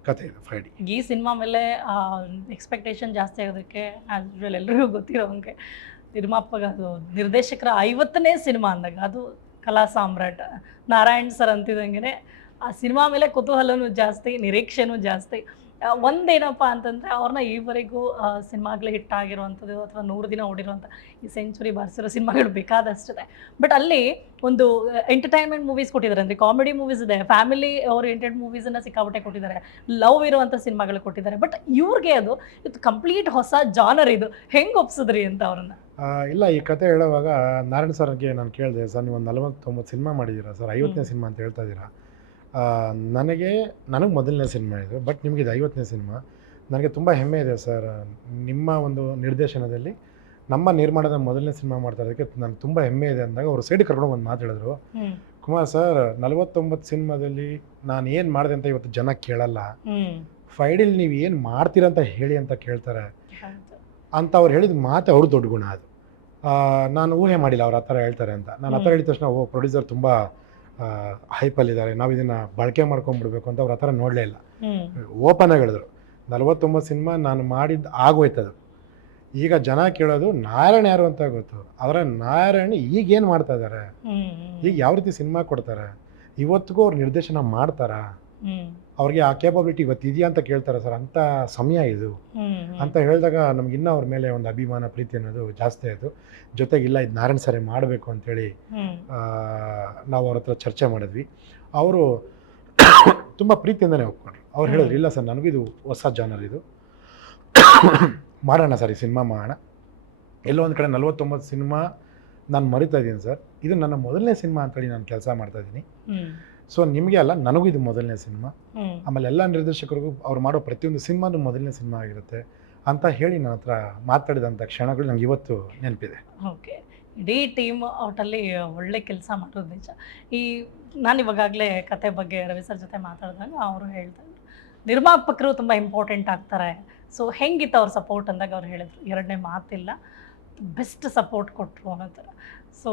ಕತೆ ಇದು ಫ್ರೈಡಿ ಈ ಸಿನಿಮಾ ಮೇಲೆ ಎಕ್ಸ್ಪೆಕ್ಟೇಷನ್ ಜಾಸ್ತಿ ಆಗೋದಕ್ಕೆ ಆಸ್ ಯೂಶುವಲ್ ಎಲ್ಲರಿಗೂ ಗೊತ್ತಿರೋ ಹಂಗೆ ನಿರ್ಮಾಪಕ ಅದು ನಿರ್ದೇಶಕರ ಐವತ್ತನೇ ಸಿನಿಮಾ ಅಂದಾಗ ಅದು ಕಲಾ ಸಾಮ್ರಾಟ್ ನಾರಾಯಣ್ ಸರ್ ಅಂತಿದ್ದಂಗೆ ಆ ಸಿನಿಮಾ ಮೇಲೆ ಕುತೂಹಲನೂ ಜಾಸ್ತಿ ನಿರೀಕ್ಷೆನೂ ಜಾಸ್ತಿ. ಒಂದೇನಪ್ಪ ಅಂತಂದರೆ ಅವ್ರನ್ನ ಈವರೆಗೂ ಸಿನಿಮಾಗಳು ಹಿಟ್ ಆಗಿರುವಂಥದ್ದು ಅಥವಾ ನೂರು ದಿನ ಓಡಿರುವಂಥ ಈ ಸೆಂಚುರಿ ಬಾರಿಸಿರೋ ಸಿನಿಮಾಗಳು ಬೇಕಾದಷ್ಟಿದೆ ಬಟ್ ಅಲ್ಲಿ ಒಂದು ಎಂಟರ್ಟೈನ್ಮೆಂಟ್ ಮೂವೀಸ್ ಕೊಟ್ಟಿದ್ದಾರೆ. ಅಂದರೆ ಕಾಮಿಡಿ ಮೂವೀಸ್ ಇದೆ ಫ್ಯಾಮಿಲಿ ಓರಿಯೆಂಟೆಡ್ ಮೂವೀಸನ್ನು ಸಿಕ್ಕಾಪಟ್ಟೆ ಕೊಟ್ಟಿದ್ದಾರೆ ಲವ್ ಇರುವಂಥ ಸಿನಿಮಾಗಳು ಕೊಟ್ಟಿದ್ದಾರೆ. ಬಟ್ ಇವ್ರಿಗೆ ಅದು ಇದು ಕಂಪ್ಲೀಟ್ ಹೊಸ ಜಾನರ್ ಇದು. ಹೆಂಗೆ ಒಪ್ಸಿದ್ರಿ ಅಂತ ಅವ್ರನ್ನ? ಇಲ್ಲ ಈ ಕತೆ ಹೇಳುವಾಗ ನಾರಾಯಣ ಸರ್ಗೆ ನಾನು ಕೇಳಿದೆ ಸರ್ ನೀವು ಒಂದು ನಲವತ್ತೊಂಬತ್ತು ಸಿನಿಮಾ ಮಾಡಿದ್ದೀರಾ ಸರ್ ಐವತ್ತನೇ. ಸಿನಿಮಾ ಅಂತ ಹೇಳ್ತಾ ಇದ್ದೀರಾ ನನಗೆ ನನಗೆ ಮೊದಲನೇ ಸಿನಿಮಾ ಇದು ಬಟ್ ನಿಮಗೆ ಇದು ಐವತ್ತನೇ ಸಿನಿಮಾ. ನನಗೆ ತುಂಬ ಹೆಮ್ಮೆ ಇದೆ ಸರ್. ನಿಮ್ಮ ಒಂದು ನಿರ್ದೇಶನದಲ್ಲಿ ನಮ್ಮ ನಿರ್ಮಾಣದ ಮೊದಲನೇ ಸಿನಿಮಾ ಮಾಡ್ತಾ ಇರೋದಕ್ಕೆ ನನಗೆ ತುಂಬ ಹೆಮ್ಮೆ ಇದೆ ಅಂದಾಗ ಅವರು ಸೈಡ್ ಕರ್ಕೊಂಡು ಒಂದು ಮಾತು ಹೇಳಿದ್ರು. ಕುಮಾರ್ ಸರ್ ನಲವತ್ತೊಂಬತ್ತು ಸಿನಿಮಾದಲ್ಲಿ ನಾನು ಏನು ಮಾಡಿದೆ ಅಂತ ಇವತ್ತು ಜನ ಕೇಳಲ್ಲ. ಫೈಡಲ್ ನೀವು ಏನು ಮಾಡ್ತೀರಾ ಅಂತ ಹೇಳಿ ಅಂತ ಕೇಳ್ತಾರೆ. ಅಂತ ಅವ್ರು ಹೇಳಿದ ಮಾತು ಅವ್ರ ದೊಡ್ಡ ಗುಣ ಅದು. ನಾನು ಊಹೆ ಮಾಡಿಲ್ಲ ಅವ್ರು ಆ ಥರ ಹೇಳ್ತಾರೆ ಅಂತ. ನಾನು ಆ ಥರ ಹೇಳಿದ ತಕ್ಷಣ ಓ ಪ್ರೊಡ್ಯೂಸರ್ ತುಂಬ ಹೈಪಲ್ಲಿದ್ದಾರೆ ನಾವು ಇದನ್ನು ಬಳಕೆ ಮಾಡ್ಕೊಂಡ್ಬಿಡ್ಬೇಕು ಅಂತ ಅವ್ರ ಆ ಥರ ನೋಡಲೇ ಇಲ್ಲ. ಓಪನ್ ಆಗಿ ಹೇಳಿದ್ರು. ನಲವತ್ತೊಂಬತ್ತು ಸಿನಿಮಾ ನಾನು ಮಾಡಿದ್ದು ಆಗೋಯ್ತದು ಈಗ ಜನ ಕೇಳೋದು ನಾರಾಯಣ ಯಾರು ಅಂತ ಗೊತ್ತು. ಆದರೆ ನಾರಾಯಣ ಈಗ ಏನು ಮಾಡ್ತಾ ಇದ್ದಾರೆ. ಈಗ ಯಾವ ರೀತಿ ಸಿನಿಮಾ ಕೊಡ್ತಾರೆ? ಇವತ್ತಿಗೂ ಅವ್ರು ನಿರ್ದೇಶನ ಮಾಡ್ತಾರಾ? ಅವ್ರಿಗೆ ಆ ಕೇಪಬಿಲಿಟಿ ಇವತ್ತು ಇದೆಯಾ ಅಂತ ಕೇಳ್ತಾರೆ ಸರ್. ಅಂಥ ಸಮಯ ಇದು. ಅಂತ ಹೇಳಿದಾಗ ನಮ್ಗೆ ಇನ್ನೂ ಅವ್ರ ಮೇಲೆ ಒಂದು ಅಭಿಮಾನ ಪ್ರೀತಿ ಅನ್ನೋದು ಜಾಸ್ತಿ ಆಯಿತು. ಜೊತೆಗೆ ಇಲ್ಲ ಇದು ನಾರಾಯಣ ಸರಿ ಮಾಡಬೇಕು ಅಂತೇಳಿ ಹ್ಮ್. ನಾವು ಅವ್ರ ಹತ್ರ ಚರ್ಚೆ ಮಾಡಿದ್ವಿ. ಅವರು ತುಂಬ ಪ್ರೀತಿಯಿಂದನೇ ಒಪ್ಕೊಂಡ್ರು. ಅವ್ರು ಹೇಳಿದ್ರು ಇಲ್ಲ ಸರ್ ನನಗೂ ಇದು ಹೊಸ ಜಾನರ್ ಇದು. ಮಾಡೋಣ ಸರ್ ಈ ಸಿನಿಮಾ ಮಾಡೋಣ. ಎಲ್ಲೋ ಒಂದು ಕಡೆ ನಲ್ವತ್ತೊಂಬತ್ತು ಸಿನಿಮಾ ನಾನು ಮರಿತಾ ಇದ್ದೀನಿ ಸರ್. ಇದು ನನ್ನ ಮೊದಲನೇ ಸಿನಿಮಾ ಅಂತೇಳಿ ನಾನು ಕೆಲಸ ಮಾಡ್ತಾ ಇದ್ದೀನಿ. ಸೊ ನಿಮಗೆ ಅಲ್ಲ ನನಗೂ ಇದು ಮೊದಲನೇ ಸಿನಿಮಾ. ಆಮೇಲೆ ಎಲ್ಲ ನಿರ್ದೇಶಕರಿಗೂ ಅವ್ರು ಮಾಡೋ ಪ್ರತಿಯೊಂದು ಸಿನಿಮಾನು ಮೊದಲನೇ ಸಿನಿಮಾ ಆಗಿರುತ್ತೆ ಅಂತ ಹೇಳಿ ನನ್ನ ಹತ್ರ ಮಾತಾಡಿದಂಥ ಕ್ಷಣಗಳು ನಂಗೆ ಇವತ್ತು ನೆನಪಿದೆ. ಓಕೆ. ಇಡೀ ಟೀಮ್ ಅವಟಲ್ಲಿ ಒಳ್ಳೆ ಕೆಲಸ ಮಾಡೋದು ನಿಜ. ಈ ನಾನು ಇವಾಗಲೇ ಕತೆ ಬಗ್ಗೆ ರವಿ ಸರ್ ಜೊತೆ ಮಾತಾಡಿದಾಗ ಅವರು ಹೇಳ್ತಾರೆ ನಿರ್ಮಾಪಕರು ತುಂಬ ಇಂಪಾರ್ಟೆಂಟ್ ಆಗ್ತಾರೆ. ಸೊ ಹೆಂಗಿತ್ತು ಅವ್ರ ಸಪೋರ್ಟ್ ಅಂದಾಗ ಅವ್ರು ಹೇಳಿದ್ರು ಎರಡನೇ ಮಾತಿಲ್ಲ ಬೆಸ್ಟ್ ಸಪೋರ್ಟ್ ಕೊಟ್ಟರು ಅನ್ನೋ ಥರ. ಸೊ